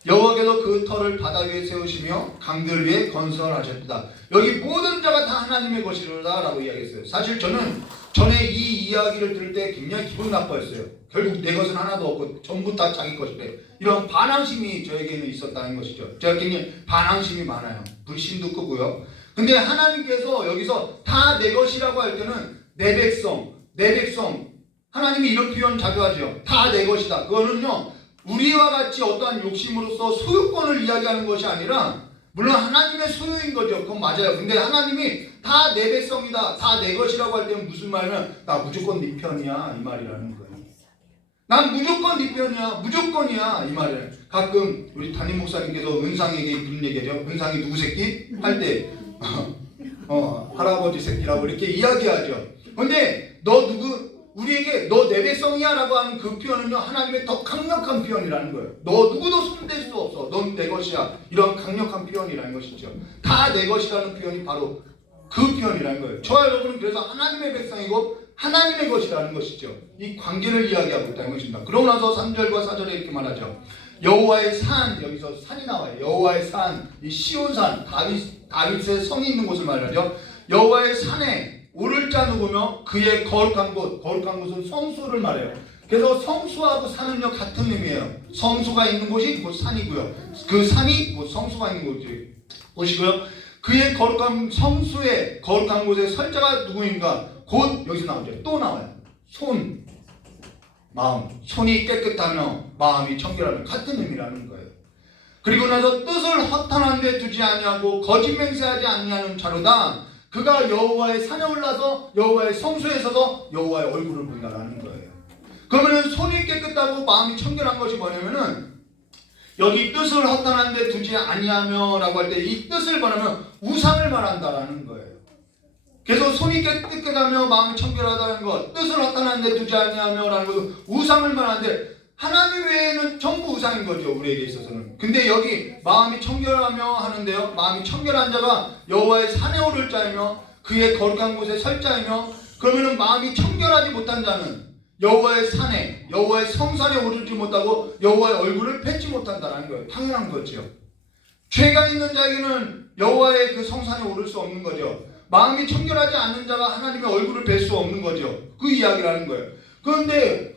여호와께서 그 터를 바다 위에 세우시며 강들 위에 건설하셨다. 여기 모든 자가 다 하나님의 것이로다 라고 이야기했어요. 사실 저는 전에 이 이야기를 들을 때 굉장히 기분 나빠했어요. 결국 내 것은 하나도 없고 전부 다 자기 것이래. 이런 반항심이 저에게는 있었다는 것이죠. 제가 굉장히 반항심이 많아요. 불신도 크고요. 근데 하나님께서 여기서 다 내 것이라고 할 때는 내 백성 하나님이 이런 표현 자주 하죠. 다 내 것이다. 그거는요, 우리와 같이 어떠한 욕심으로서 소유권을 이야기하는 것이 아니라, 물론 하나님의 소유인 거죠. 그건 맞아요. 근데 하나님이 다 내 백성이다, 다 내 것이라고 할 때는 무슨 말이냐면 나 무조건 네 편이야 이 말이라는 거예요. 난 무조건 네 편이야, 무조건이야 이 말이에요. 가끔 우리 담임 목사님께서 은상에게 무슨 얘기하죠? 은상이 누구 새끼? 할 때 할아버지 새끼라고 이렇게 이야기하죠. 근데 너 누구? 우리에게 너 내 백성이야 라고 하는 그 표현은요, 하나님의 더 강력한 표현이라는 거예요. 너 누구도 손댈 수 없어, 넌 내 것이야, 이런 강력한 표현이라는 것이죠. 다 내 것이라는 표현이 바로 그 표현이라는 거예요. 저와 여러분은 그래서 하나님의 백성이고 하나님의 것이라는 것이죠. 이 관계를 이야기하고 있다는 것입니다. 그러고 나서 3절과 4절에 이렇게 말하죠. 여호와의 산, 여기서 산이 나와요. 여호와의 산, 이 시온산, 다윗의 성이 있는 곳을 말하죠. 여호와의 산에 오를 자 누구며 그의 거룩한 곳은 성수를 말해요. 그래서 성수하고 산은요 같은 의미예요. 성수가 있는 곳이 곧 산이고요, 그 산이 곧 성수가 있는 곳이고요. 그의 거룩한 성수의 거룩한 곳에 설 자가 누구인가? 곧 여기서 나오죠. 또 나와요. 마음, 손이 깨끗하며 마음이 청결하며, 같은 의미라는 거예요. 그리고 나서 뜻을 허탄한 데 두지 아니하고 거짓 맹세하지 아니하는 자로다. 그가 여호와의 산에 올라서 여호와의 성소에 서서 여호와의 얼굴을 본다라는 거예요. 그러면 손이 깨끗하고 마음이 청결한 것이 뭐냐면은, 여기 뜻을 허탄한 데 두지 아니하며 라고 할 때 이 뜻을 말하면 우상을 말한다라는 거예요. 그래서 손이 깨끗하며 마음이 청결하다는 것, 뜻을 허탄한 데 두지 아니하며 라는 것은 우상을 말하는데, 하나님 외에는 전부 우상인 거죠, 우리에게 있어서는. 근데 여기 마음이 청결하며 하는데요, 마음이 청결한 자가 여호와의 산에 오를 자이며 그의 거룩한 곳에 설 자이며, 그러면은 마음이 청결하지 못한 자는 여호와의 산에, 여호와의 성산에 오르지 못하고 여호와의 얼굴을 뵙지 못한다는 거예요. 당연한 거죠. 죄가 있는 자에게는 여호와의 그 성산에 오를 수 없는 거죠. 마음이 청결하지 않는 자가 하나님의 얼굴을 뵐 수 없는 거죠. 그 이야기라는 거예요. 그런데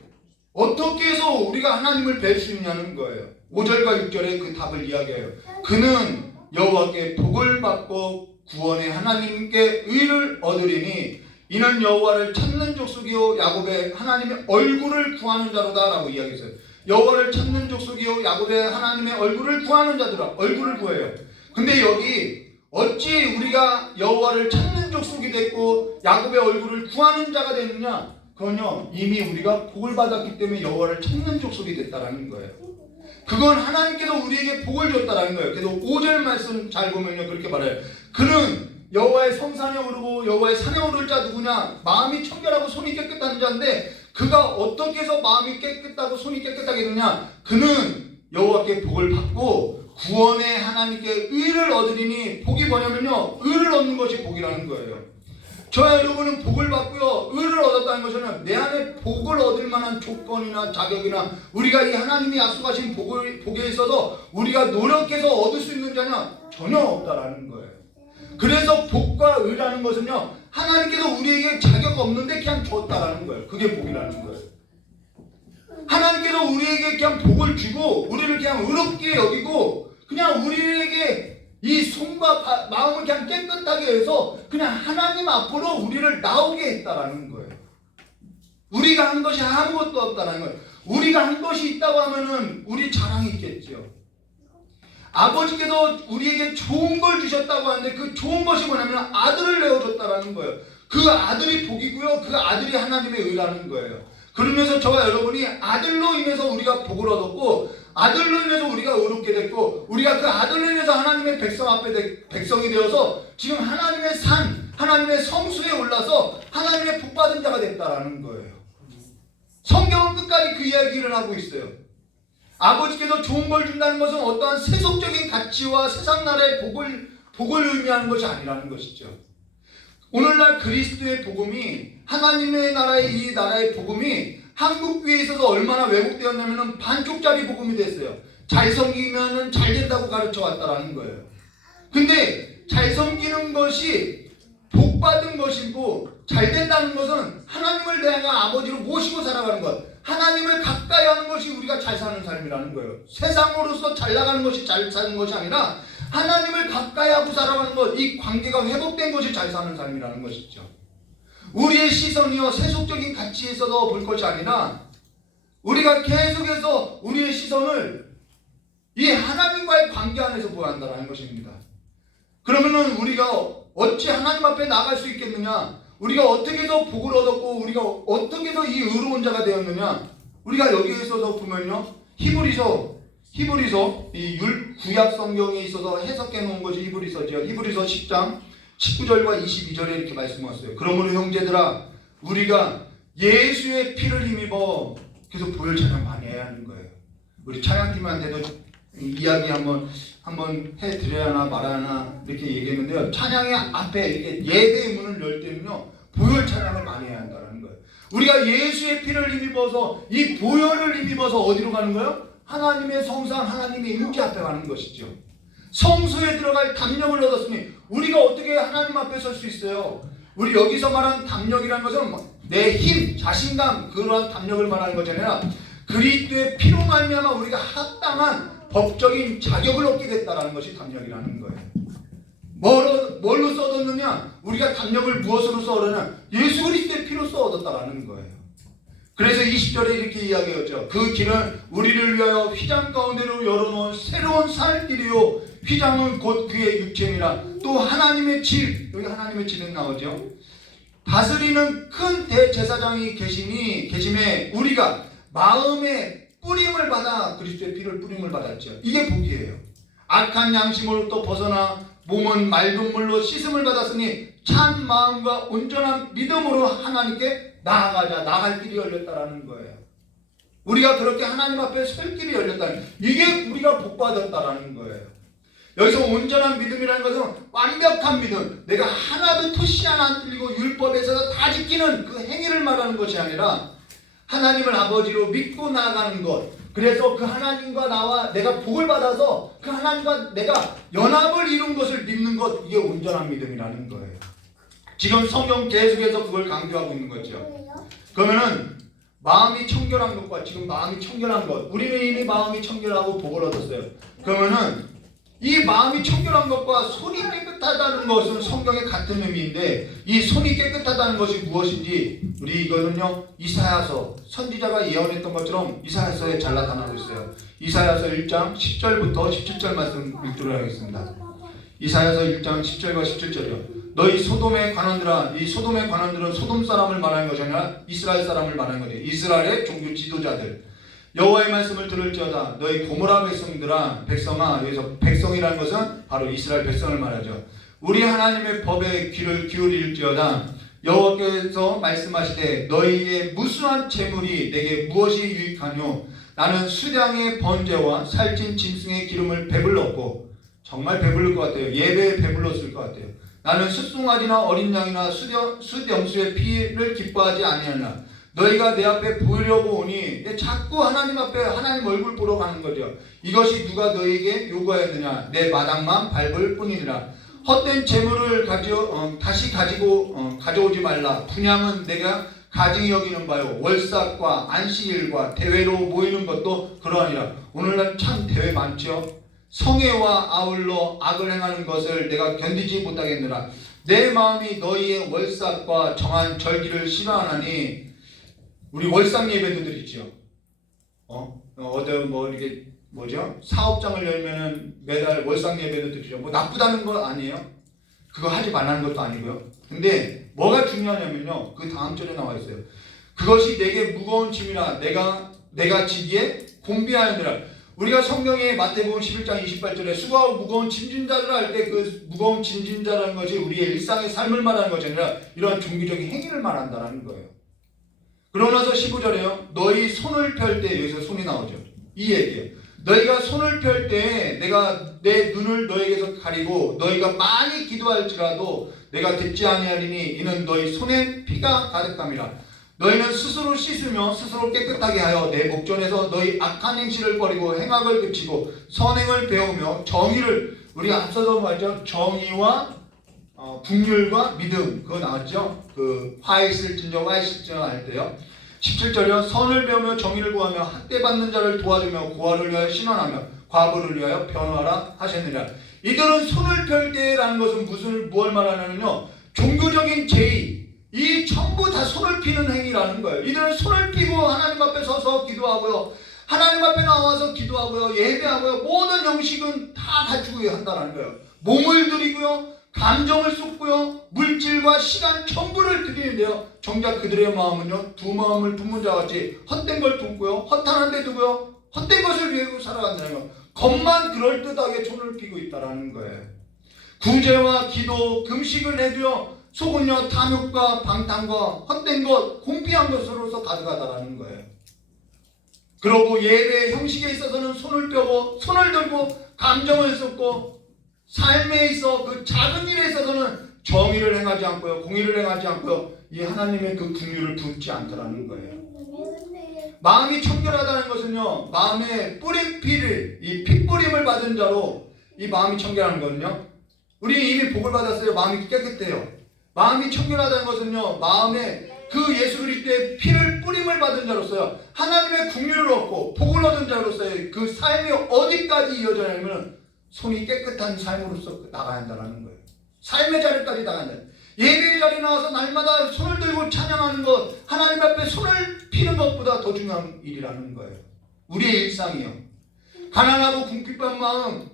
어떻게 해서 우리가 하나님을 뵐 수 있냐는 거예요. 5절과 6절에 그 답을 이야기해요. 그는 여호와께 복을 받고 구원의 하나님께 의를 얻으리니 이는 여호와를 찾는 족속이요 야곱의 하나님의 얼굴을 구하는 자로다 라고 이야기했어요. 여호와를 찾는 족속이요 야곱의 하나님의 얼굴을 구하는 자들아, 얼굴을 구해요. 근데 여기 어찌 우리가 여호와를 찾는 족속이 됐고 야곱의 얼굴을 구하는 자가 됐느냐? 그건요, 이미 우리가 복을 받았기 때문에 여호와를 찾는 족속이 됐다라는 거예요. 그건 하나님께서 우리에게 복을 줬다라는 거예요. 그래서 5절 말씀 잘 보면요, 그렇게 말해요. 그는 여호와의 성산에 오르고 여호와의 산에 오를 자 누구냐? 마음이 청결하고 손이 깨끗한 자인데, 그가 어떻게 해서 마음이 깨끗하고 손이 깨끗하게 되느냐? 그는 여호와께 복을 받고 구원의 하나님께 의를 얻으리니, 복이 뭐냐면요, 의를 얻는 것이 복이라는 거예요. 저와 여러분은 복을 받고요, 의를 얻었다는 것은 내 안에 복을 얻을 만한 조건이나 자격이나 우리가 이 하나님이 약속하신 복에 있어서 우리가 노력해서 얻을 수 있는 자냐? 전혀 없다라는 거예요. 그래서 복과 의라는 것은요, 하나님께서 우리에게 자격 없는데 그냥 줬다라는 거예요. 그게 복이라는 거예요. 하나님께서 우리에게 그냥 복을 주고 우리를 그냥 의롭게 여기고 그냥 우리에게 이 손과 마음을 그냥 깨끗하게 해서 그냥 하나님 앞으로 우리를 나오게 했다라는 거예요. 우리가 한 것이 아무것도 없다라는 거예요. 우리가 한 것이 있다고 하면은 우리 자랑이 있겠죠. 아버지께서 우리에게 좋은 걸 주셨다고 하는데 그 좋은 것이 뭐냐면 아들을 내어줬다라는 거예요. 그 아들이 복이고요. 그 아들이 하나님의 의라는 거예요. 그러면서 저와 여러분이 아들로 인해서 우리가 복을 얻었고, 아들로 인해서 우리가 의롭게 됐고, 우리가 그 아들로 인해서 하나님의 백성 앞에 백성이 되어서 지금 하나님의 산, 하나님의 성수에 올라서 하나님의 복받은 자가 됐다라는 거예요. 성경은 끝까지 그 이야기를 하고 있어요. 아버지께서 좋은 걸 준다는 것은 어떠한 세속적인 가치와 세상 나라의 복을 의미하는 것이 아니라는 것이죠. 오늘날 그리스도의 복음이, 하나님의 나라의 이 나라의 복음이 한국교회에 있어서 얼마나 왜곡되었냐면 반쪽짜리 복음이 됐어요. 잘 섬기면 잘 된다고 가르쳐 왔다라는 거예요. 근데 잘 섬기는 것이 복받은 것이고, 잘 된다는 것은 하나님을 내가 아버지로 모시고 살아가는 것, 하나님을 가까이 하는 것이 우리가 잘 사는 삶이라는 거예요. 세상으로서 잘 나가는 것이 잘 사는 것이 아니라 하나님을 가까이 하고 살아가는 것, 이 관계가 회복된 것이 잘 사는 삶이라는 것이죠. 우리의 시선이요, 세속적인 가치에 있어서 볼 것이 아니라 우리가 계속해서 우리의 시선을 이 하나님과의 관계 안에서 보아야 한다는 것입니다. 그러면은 우리가 어찌 하나님 앞에 나갈 수 있겠느냐? 우리가 어떻게 해서 복을 얻었고, 우리가 어떻게 해서 이 의로운 자가 되었느냐? 우리가 여기에 있어서 보면요, 히브리서 이 구약 성경에 있어서 해석해 놓은 것이 히브리서죠. 히브리서 10장 19절과 22절에 이렇게 말씀하셨어요. 그러므로 형제들아, 우리가 예수의 피를 힘입어 계속 보혈 찬양 많이 해야 하는 거예요. 우리 찬양팀한테도 이야기 한번 해드려야 하나 말아야 하나 이렇게 얘기했는데요. 찬양의 앞에 이렇게 예배의 문을 열 때는요, 보혈 찬양을 많이 해야 한다는 거예요. 우리가 예수의 피를 힘입어서, 이 보혈을 힘입어서 어디로 가는 거예요? 하나님의 성상, 하나님의 임재 앞에 가는 것이죠. 성소에 들어갈 담력을 얻었으니 우리가 어떻게 하나님 앞에 설 수 있어요? 우리 여기서 말하는 담력이라는 것은 내 힘, 자신감, 그러한 담력을 말하는 것이 아니라 그리스도의 피로 말미암아 우리가 합당한 법적인 자격을 얻게 됐다는 것이 담력이라는 거예요. 뭘로 써뒀느냐? 우리가 담력을 무엇으로써 얻느냐? 예수 그리스도의 피로써 얻었다라는 거예요. 그래서 20절에 이렇게 이야기했죠. 그 길은 우리를 위하여 휘장 가운데로 열어놓은 새로운 살 길이요, 휘장은 곧 그의 육체니라. 또 하나님의 집, 여기 하나님의 집은 나오죠. 다스리는 큰 대제사장이 계심에 우리가 마음의 뿌림을 받아 그리스도의 피를 뿌림을 받았죠. 이게 복이에요. 악한 양심으로부터 벗어나 몸은 맑은 물로 씻음을 받았으니 참 마음과 온전한 믿음으로 하나님께 나아갈 길이 열렸다라는 거예요. 우리가 그렇게 하나님 앞에 설 길이 열렸다는, 이게 우리가 복받았다라는 거예요. 여기서 온전한 믿음이라는 것은 완벽한 믿음, 내가 하나도 토시 하나 안 틀리고 율법에서 다 지키는 그 행위를 말하는 것이 아니라 하나님을 아버지로 믿고 나아가는 것. 그래서 그 하나님과 나와 내가 복을 받아서 그 하나님과 내가 연합을 이룬 것을 믿는 것, 이게 온전한 믿음이라는 거예요. 지금 성경 계속해서 그걸 강조하고 있는 거죠. 그러면은 마음이 청결한 것과 지금 마음이 청결한 것, 우리는 이미 마음이 청결하고 복을 얻었어요. 그러면은 이 마음이 청결한 것과 손이 깨끗하다는 것은 성경의 같은 의미인데, 이 손이 깨끗하다는 것이 무엇인지 우리 이거는요, 이사야서 선지자가 예언했던 것처럼 이사야서에 잘 나타나고 있어요. 이사야서 1장 10절부터 17절 말씀 읽도록 하겠습니다. 이사야서 1장 10절과 17절이요. 너희 소돔의 관원들아, 이 소돔의 관원들은 소돔 사람을 말하는 것이 아니라 이스라엘 사람을 말하는 거죠. 이스라엘의 종교 지도자들. 여호와의 말씀을 들을지어다. 너희 고모라 백성아, 여기서 백성이라는 것은 바로 이스라엘 백성을 말하죠. 우리 하나님의 법에 귀를 기울일지어다. 여호와께서 말씀하시되 너희의 무수한 재물이 내게 무엇이 유익하뇨? 나는 수량의 번제와 살찐 짐승의 기름을 배불렀고, 정말 배불릴 것 같아요. 예배에 배불렀을 것 같아요. 나는 숫송아지나 어린 양이나 숫염수의 피를 기뻐하지 아니하나 너희가 내 앞에 보이려고 오니, 자꾸 하나님 앞에 하나님 얼굴 보러 가는 거죠. 이것이 누가 너희에게 요구하였느냐? 내 마당만 밟을 뿐이니라. 헛된 재물을 다시 가져오지 말라. 분향은 내가 가증히 여기는 바요. 월삭과 안식일과 대회로 모이는 것도 그러하니라. 오늘날 참 대회 많죠. 성애와 아울러 악을 행하는 것을 내가 견디지 못하겠느라. 내 마음이 너희의 월삭과 정한 절기를 싫어하나니. 우리 월삭 예배도 드리죠. 뭐 이렇게 뭐죠? 사업장을 열면은 매달 월삭 예배도 드리죠. 뭐 나쁘다는 거 아니에요. 그거 하지 말라는 것도 아니고요. 근데 뭐가 중요하냐면요, 그 다음 절에 나와 있어요. 그것이 내게 무거운 짐이라 내가 지기에 곤비하느니라. 우리가 성경에 마태복음 11장 28절에 수고하고 무거운 짐진 자들아 할 때 그 무거운 짐진 자라는 것이 우리의 일상의 삶을 말하는 것이 아니라 이러한 종교적인 행위를 말한다는 거예요. 그러고 나서 15절에요. 너희 손을 펼 때, 여기서 손이 나오죠. 이 얘기예요. 너희가 손을 펼 때 내가 내 눈을 너희에게서 가리고 너희가 많이 기도할지라도 내가 듣지 아니하리니 이는 너희 손에 피가 가득함이라. 너희는 스스로 씻으며 스스로 깨끗하게 하여 내 목전에서 너희 악한 행실을 버리고 행악을 그치고 선행을 배우며 정의를, 우리가 앞서서 말했죠. 정의와 긍휼과 믿음, 그거 나왔죠. 그 화해실진정 할 때요. 17절이요. 선을 배우며 정의를 구하며 학대받는 자를 도와주며 고아를 위하여 신원하며 과부를 위하여 변호하라 하셨느니라. 이들은 손을 펼 때라는 것은 무엇을 말하냐면요, 종교적인 제의, 이 전부 다 손을 피는 행위라는 거예요. 이들은 손을 피고 하나님 앞에 서서 기도하고요, 하나님 앞에 나와서 기도하고요, 예배하고요, 모든 형식은 다 갖추고 한다는 거예요. 몸을 드리고요, 감정을 쏟고요, 물질과 시간 전부를 드리는데요, 정작 그들의 마음은요, 두 마음을 품은 자같이 헛된 걸 품고요, 허탄한 데 두고요, 헛된 것을 위해 살아간다는 거예요. 겉만 그럴듯하게 손을 피고 있다는 거예요. 구제와 기도, 금식을 해도요, 속은요 탐욕과 방탕과 헛된 것, 공피한 것으로서 가져가다라는 거예요. 그러고 예배 형식에 있어서는 손을 펴고 손을 들고 감정을 쏟고 삶에 있어 그 작은 일에 있어서는 정의를 행하지 않고요, 공의를 행하지 않고요, 이 하나님의 그 긍휼을 품지 않더라는 거예요. 마음이 청결하다는 것은요, 마음에 뿌린 피를, 이 핏뿌림을 받은 자로 이 마음이 청결하는 거는요, 우리 이미 복을 받았어요. 마음이 깨끗해요. 마음이 청결하다는 것은요, 마음에 그 예수 그리스도의 피를 뿌림을 받은 자로서요, 하나님의 긍휼을 얻고 복을 얻은 자로서의 그 삶이 어디까지 이어져냐면 손이 깨끗한 삶으로서 나가야 한다는 거예요. 삶의 자리까지 나간다. 예배의 자리에 나와서 날마다 손을 들고 찬양하는 것, 하나님 앞에 손을 피는 것보다 더 중요한 일이라는 거예요. 우리의 일상이요. 가난하고 궁핍한 마음,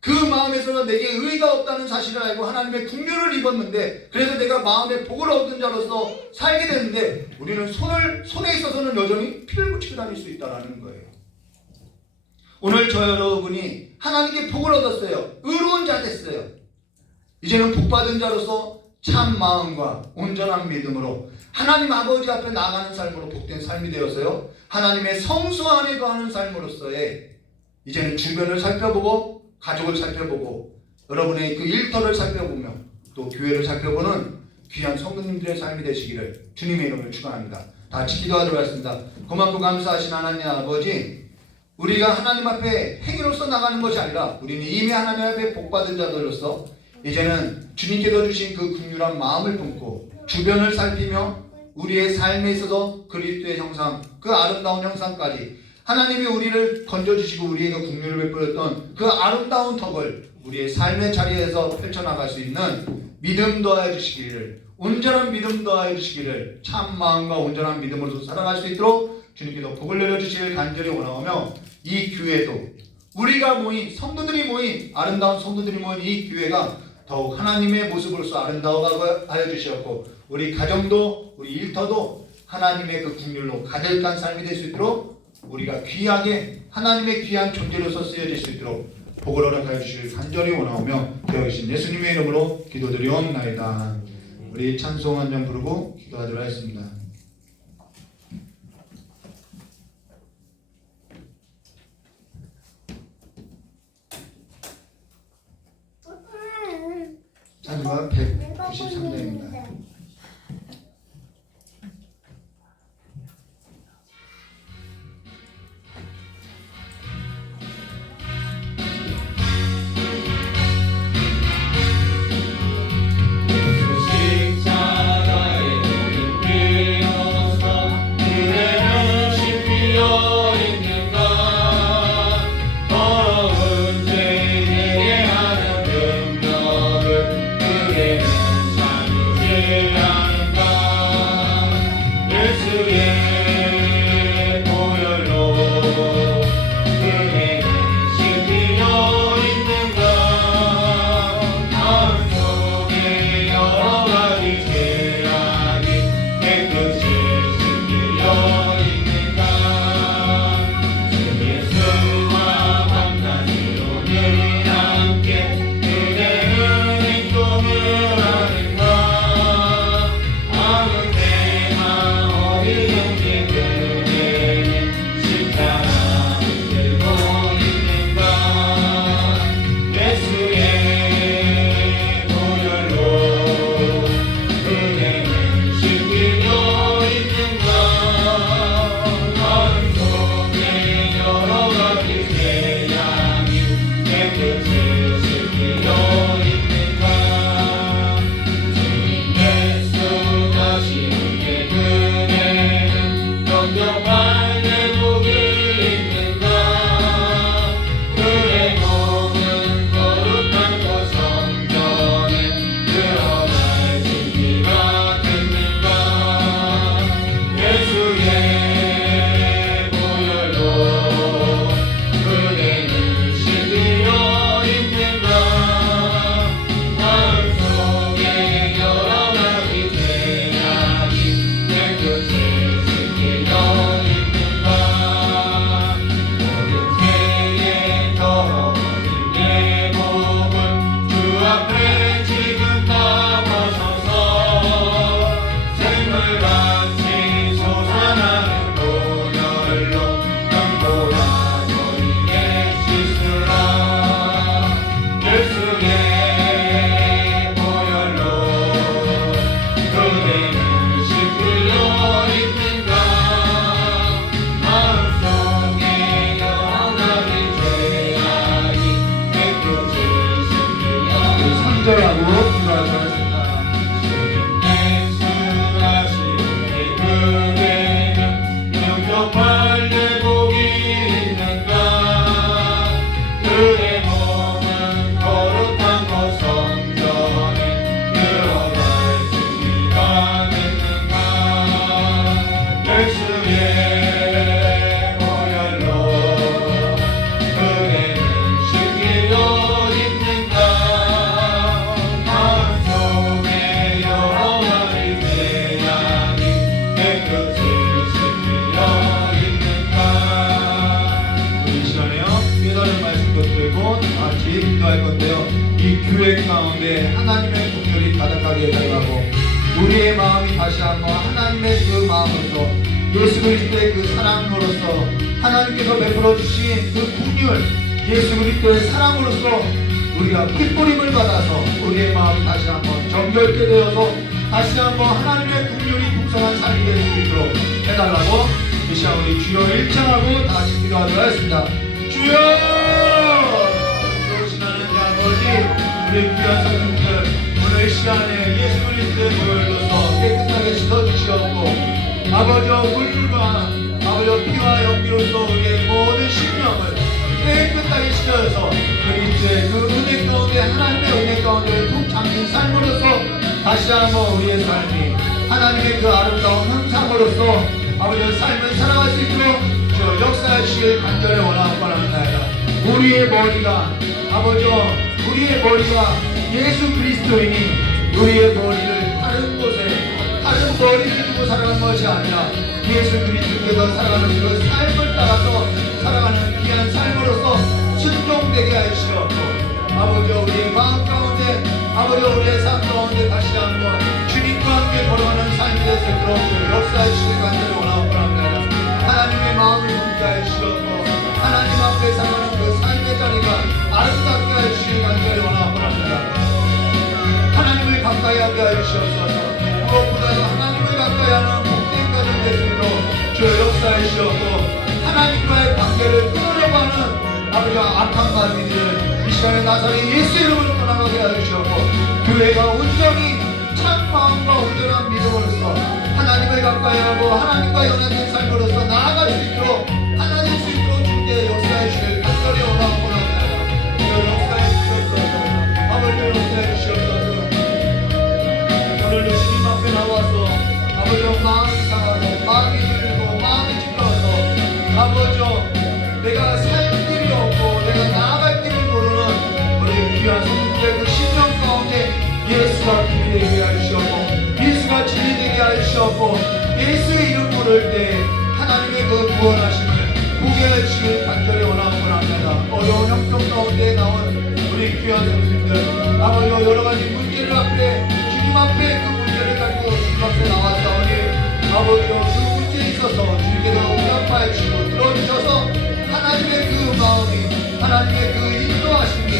그 마음에서는 내게 의가 없다는 사실을 알고 하나님의 긍휼을 입었는데, 그래서 내가 마음에 복을 얻은 자로서 살게 되는데, 우리는 손에 있어서는 여전히 피를 묻히고 다닐 수 있다는 거예요. 오늘 저 여러분이 하나님께 복을 얻었어요. 의로운 자 됐어요. 이제는 복받은 자로서 참 마음과 온전한 믿음으로 하나님 아버지 앞에 나아가는 삶으로 복된 삶이 되어서요, 하나님의 성소 안에 거하는 삶으로서의 이제는 주변을 살펴보고 가족을 살펴보고 여러분의 그 일터를 살펴보며 또 교회를 살펴보는 귀한 성도님들의 삶이 되시기를 주님의 이름으로 축원합니다. 다 같이 기도하도록 하겠습니다. 고맙고 감사하신 하나님 아버지, 우리가 하나님 앞에 행위로서 나가는 것이 아니라 우리는 이미 하나님 앞에 복받은 자들로서 이제는 주님께서 주신 그 긍휼한 마음을 품고 주변을 살피며 우리의 삶에 있어서 그리스도의 형상, 그 아름다운 형상까지 하나님이 우리를 건져주시고 우리에게 긍휼을 베풀었던 그 아름다운 덕을 우리의 삶의 자리에서 펼쳐나갈 수 있는 믿음 더하여 주시기를, 온전한 믿음 더하여 주시기를, 참 마음과 온전한 믿음으로 살아갈 수 있도록 주님께서 복을 내려주시길 간절히 원하며, 이 교회도 우리가 모인 성도들이 모인 아름다운 성도들이 모인 이 교회가 더욱 하나님의 모습으로서 아름다워가게 하여 주시었고, 우리 가정도 우리 일터도 하나님의 그 긍휼로 가득한 삶이 될 수 있도록 우리가 귀하게 하나님의 귀한 존재로서 쓰여질 수 있도록 복을 허락하여 주시길 간절히 원하오며 되어 계신 예수님의 이름으로 기도드리옵나이다. 우리 찬송 한 장 부르고 기도하도록 하겠습니다. 찬송가 193장입니다. 더러운 죄 깨달은 말씀도 들고 같이 기도할 건데요. 이 교회 가운데 하나님의 국률이 가득하게 해달라고 우리의 마음이 다시 한번 하나님의 그 마음으로서 예수 그리스도의 그 사랑으로서 하나님께서 베풀어 주신 그 국률 예수 그리스도의 사랑으로서 우리가 핏뿌림을 받아서 우리의 마음이 다시 한번 정결케 되어서 다시 한번 하나님의 국률이 풍성한 삶이 될 수 있도록 해달라고 이 시간 우리 주여 일창하고 다 같이 기도하도록 하겠습니다. 주여! 좋으신 하나님 아버지 우리 귀한 성도들 오늘 시간에 예수 그리스도의 보혈로서 깨끗하게 씻어주시옵고 아버지와 물과 아버지와 피와 연기로서 우리의 모든 심령을 깨끗하게 씻어서 그리스도의 그 은혜 가운데 하나님의 은혜 가운데 푹 잠긴 삶으로서 다시 한번 우리의 삶이 하나님의 그 아름다운 형상으로서 아버지의 삶을 살아갈 수 있도록 주 역사하시길 간절히 원하옵나이다. 우리의 머리가 아버지와 우리의 머리가 예수 그리스도이니 우리의 머리를 다른 곳에 다른 머리를 두고 살아가는 것이 아니라 예수 그리스도께서 살아가는 그 삶을 따라서 살아가는 귀한 삶으로서 순종되게 하시옵고 아버지와 우리의 마음 가운데 아버지와 우리의 삶 가운데 다시 한번 주님과 함께 걸어가는 삶이 될 수 있도록 역사하시길 간절히 원하옵나이다. 하나님의 마음을 품게 하시옵고 하나님 앞에 살아가는 그 삶의 자리가 아름답게 하시길 간절히 원하옵나이다. 하나님을 가까이 하게 하시옵소서. 무엇보다도 하나님을 가까이 하는 복된 가정 될 수 있도록 주 역사하시옵고 하나님과의 관계를 끊으려고 하는 아버지와 악한 마귀들을 이 시간에 나사렛 예수 이름으로 떠나가게 하시옵고 교회가 온전히 참 마음과 온전한 믿음으로써 하나님을 가까이 하고 하나님과 연합된 삶으로서 나아갈 수 있도록 하나님 수 있도록 주께 역사해 주실 간절히 원하옵나이다. 역사해 주시옵소서. 아버지 역사해 주시옵소서. 오늘도 주님 앞에 나와서 아버지와 마음이 상하고 마음이 들고 마음이 찌꺼워서 아버지와 내가 살 길이 없고 내가 나아갈 길을 모르는 우리 귀한 성도의 그 심령 가운데 예수가 길이 되게 하시옵고 예수가 진리 되게 하시옵고 예수의 이름 부를 때 하나님의 그 구원하심을 보게 하시길 간절히 원하옵나이다. 어려운 형편 가운데 나온 우리 귀한 성도들 아버지와 여러가지 문제를 앞에 주님 앞에 그 문제를 가지고 주님 앞에 나왔사오니 아버지와 그 문제에 있어서 주님께서 응답하여 주시고 들어주셔서 하나님의 그 마음이 하나님의 그 인도하심이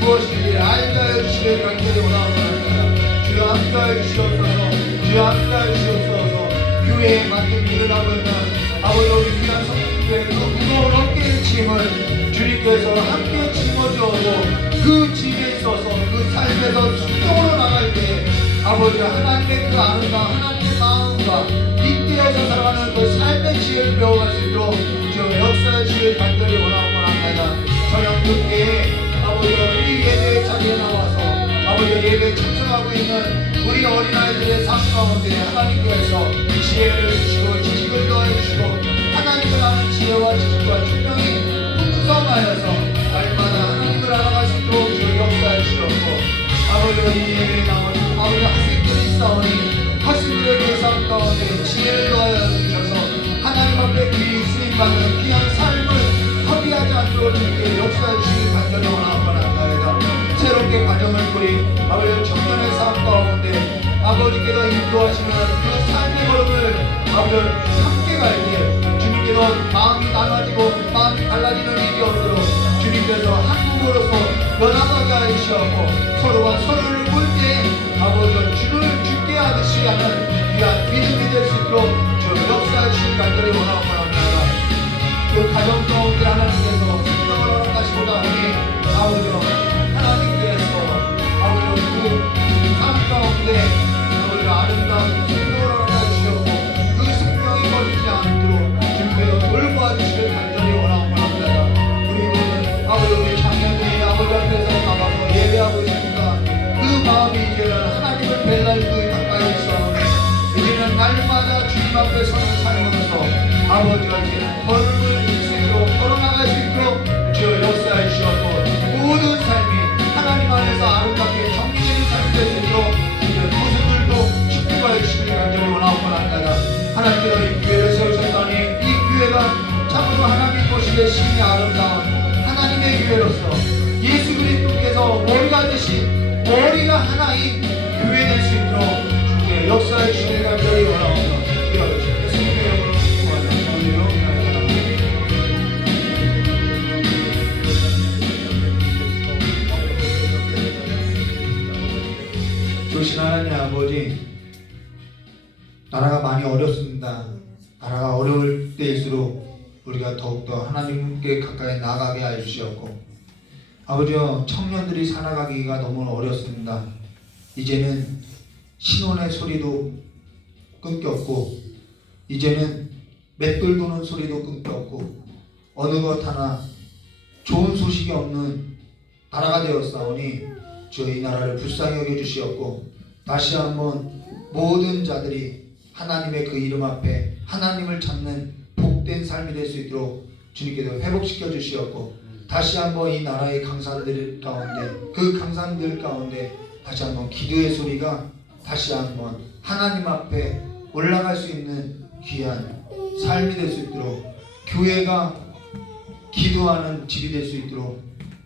무엇인지 알게 하여 주시길 간절히 원하옵나이다. 주여 함께하여 주시옵소서. 주여 함께하여 주시옵소서. 교회에 맡은 일을 하고 있는 아버지와 우리 귀한 성도의 그 무거운 어깨의 짐을 주님께서 함께 짊어져오고 그 짐에 있어서 그 삶에서 순종으로 나갈 때 아버지와 하나님의 그 아름다운 하나님의 마음과 잇대어서 살아가는 그 삶의 지혜를 배워갈 수 있도록 주여 역사해 주길 간절히 원하옵나이다. 저녁 늦게 아버지와 이 예배 자리에 나와서 아버지와 예배에 참석하고 있는 우리 어린아이들의 삶 가운데 하나님께서 지혜를 주시고 지식을 더해주시고 하나님을 아는 지혜와 지식과 총명이 풍성하여서 날마다 하나님을 알아갈 수 있도록 주여 역사해 주시옵고 아버지와 이 예배에 나온 아버지 학생들이 있사오니 학생들의 그 삶 가운데 지혜를 더하여 주셔서 하나님 앞에 귀히 쓰임받는 귀한 삶을 허비하지 않도록 주께 역사해 주시길 간절히 원하옵나이다. 새롭게 가정을 꾸린 아버지 청년의 삶 가운데 아버지께서 인도하시는 그 삶의 걸음을 아버지 함께 갈 때 주님께서 마음이 나눠지고 마음이 달라지는 일이 없도록 주님께서 한국으로서 연합하게 하시옵고 서로가 서로를 볼 때 아버지 주를 죽게 하듯이 하는 귀한 믿음이 될 수 있도록 주 역사하시길 간절히 원하옵나이다. 그 가정 가운데 하나님께서 생명을 허락하시고자 하니 아버지와 하나님께서 아버지 그삶 가운데 아버지 아름다운 생명을 허락하시옵고 그 생명이 버리지 않도록 주님께서 돌보아주시길 간절히 원하옵나이다. 우리는 아버지 우리 자녀들이 아버지 앞에서 나가서 예배하고 있으니까 그 마음이 이제는 하나님을 뵐 그 가까이 있어 이제는 날마다 주님 앞에 서는 삶으로서 아버지가 이제는 걸음을 수 있도록 걸어나갈 수 하나인 교회 될 수 있도록 주님의 역사의 주님 간절히 원하오며 예수님의 이름으로 기도하옵나이다. 조신 하나님 아버지, 나라가 많이 어렵습니다. 나라가 어려울 때일수록 우리가 더욱더 하나님께 가까이 나가게 하여 주시옵고, 아버지여, 청년들이 살아가기가 너무 어렵습니다. 이제는 신혼의 소리도 끊겼고, 이제는 맷돌 도는 소리도 끊겼고, 어느 것 하나 좋은 소식이 없는 나라가 되었사오니 주여 이 나라를 불쌍히 여겨주시옵고, 다시 한번 모든 자들이 하나님의 그 이름 앞에 하나님을 찾는 복된 삶이 될 수 있도록 주님께서 회복시켜 주시옵고, 다시 한번 이 나라의 강산들 가운데, 그 강산들 가운데 다시 한번 기도의 소리가 다시 한번 하나님 앞에 올라갈 수 있는 귀한 삶이 될 수 있도록, 교회가 기도하는 집이 될 수 있도록,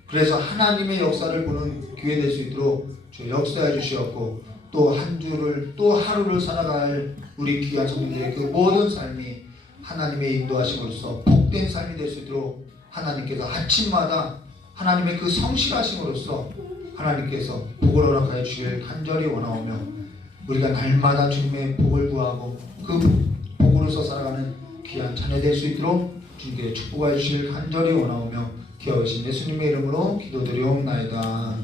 그래서 하나님의 역사를 보는 교회 될 수 있도록 주 역사해 주시옵고, 또 한 주를 또 하루를 살아갈 우리 귀한 성도들의 그 모든 삶이 하나님의 인도하심으로써 복된 삶이 될 수 있도록 하나님께서 아침마다 하나님의 그 성실하심으로써 하나님께서 복을 허락하여 주시길 간절히 원하오며, 우리가 날마다 주님의 복을 구하고 그 복으로서 살아가는 귀한 자녀 될 수 있도록 주님께 축복하여 주시길 간절히 원하오며, 귀하신 예수님의 이름으로 기도드리옵나이다.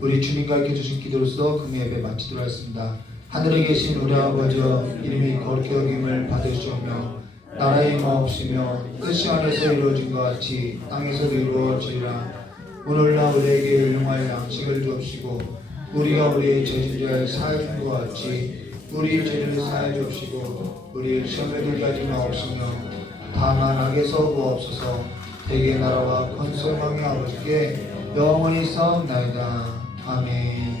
우리 주님 가르쳐 주신 기도로서 금요 예배 마치도록 하겠습니다. 하늘에 계신 우리 아버지여, 이름이 거룩히 여김을 받으시오며, 나라의 마옵시며 뜻이 하늘에서 이루어진 것 같이 땅에서도 이루어지리라. 오늘날 우리에게 일용할 양식을 주옵시고, 우리가 우리의 죄진자를 사하여 준 것 같이 우리 죄를 사하여 주옵시고, 우리를 시험에 들게 하지 마옵시며 다만 악에서 구하옵소서. 대개 나라와 권속망의 아버지께 영원히 싸움나이다. 아멘.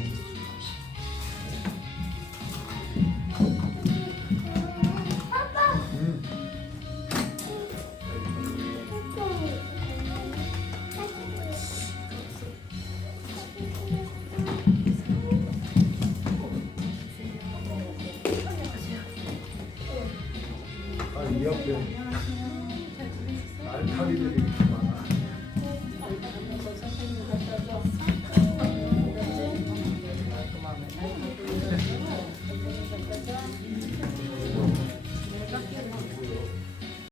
이 옆에 알타리들이 많아. 선생님 갖다 줘.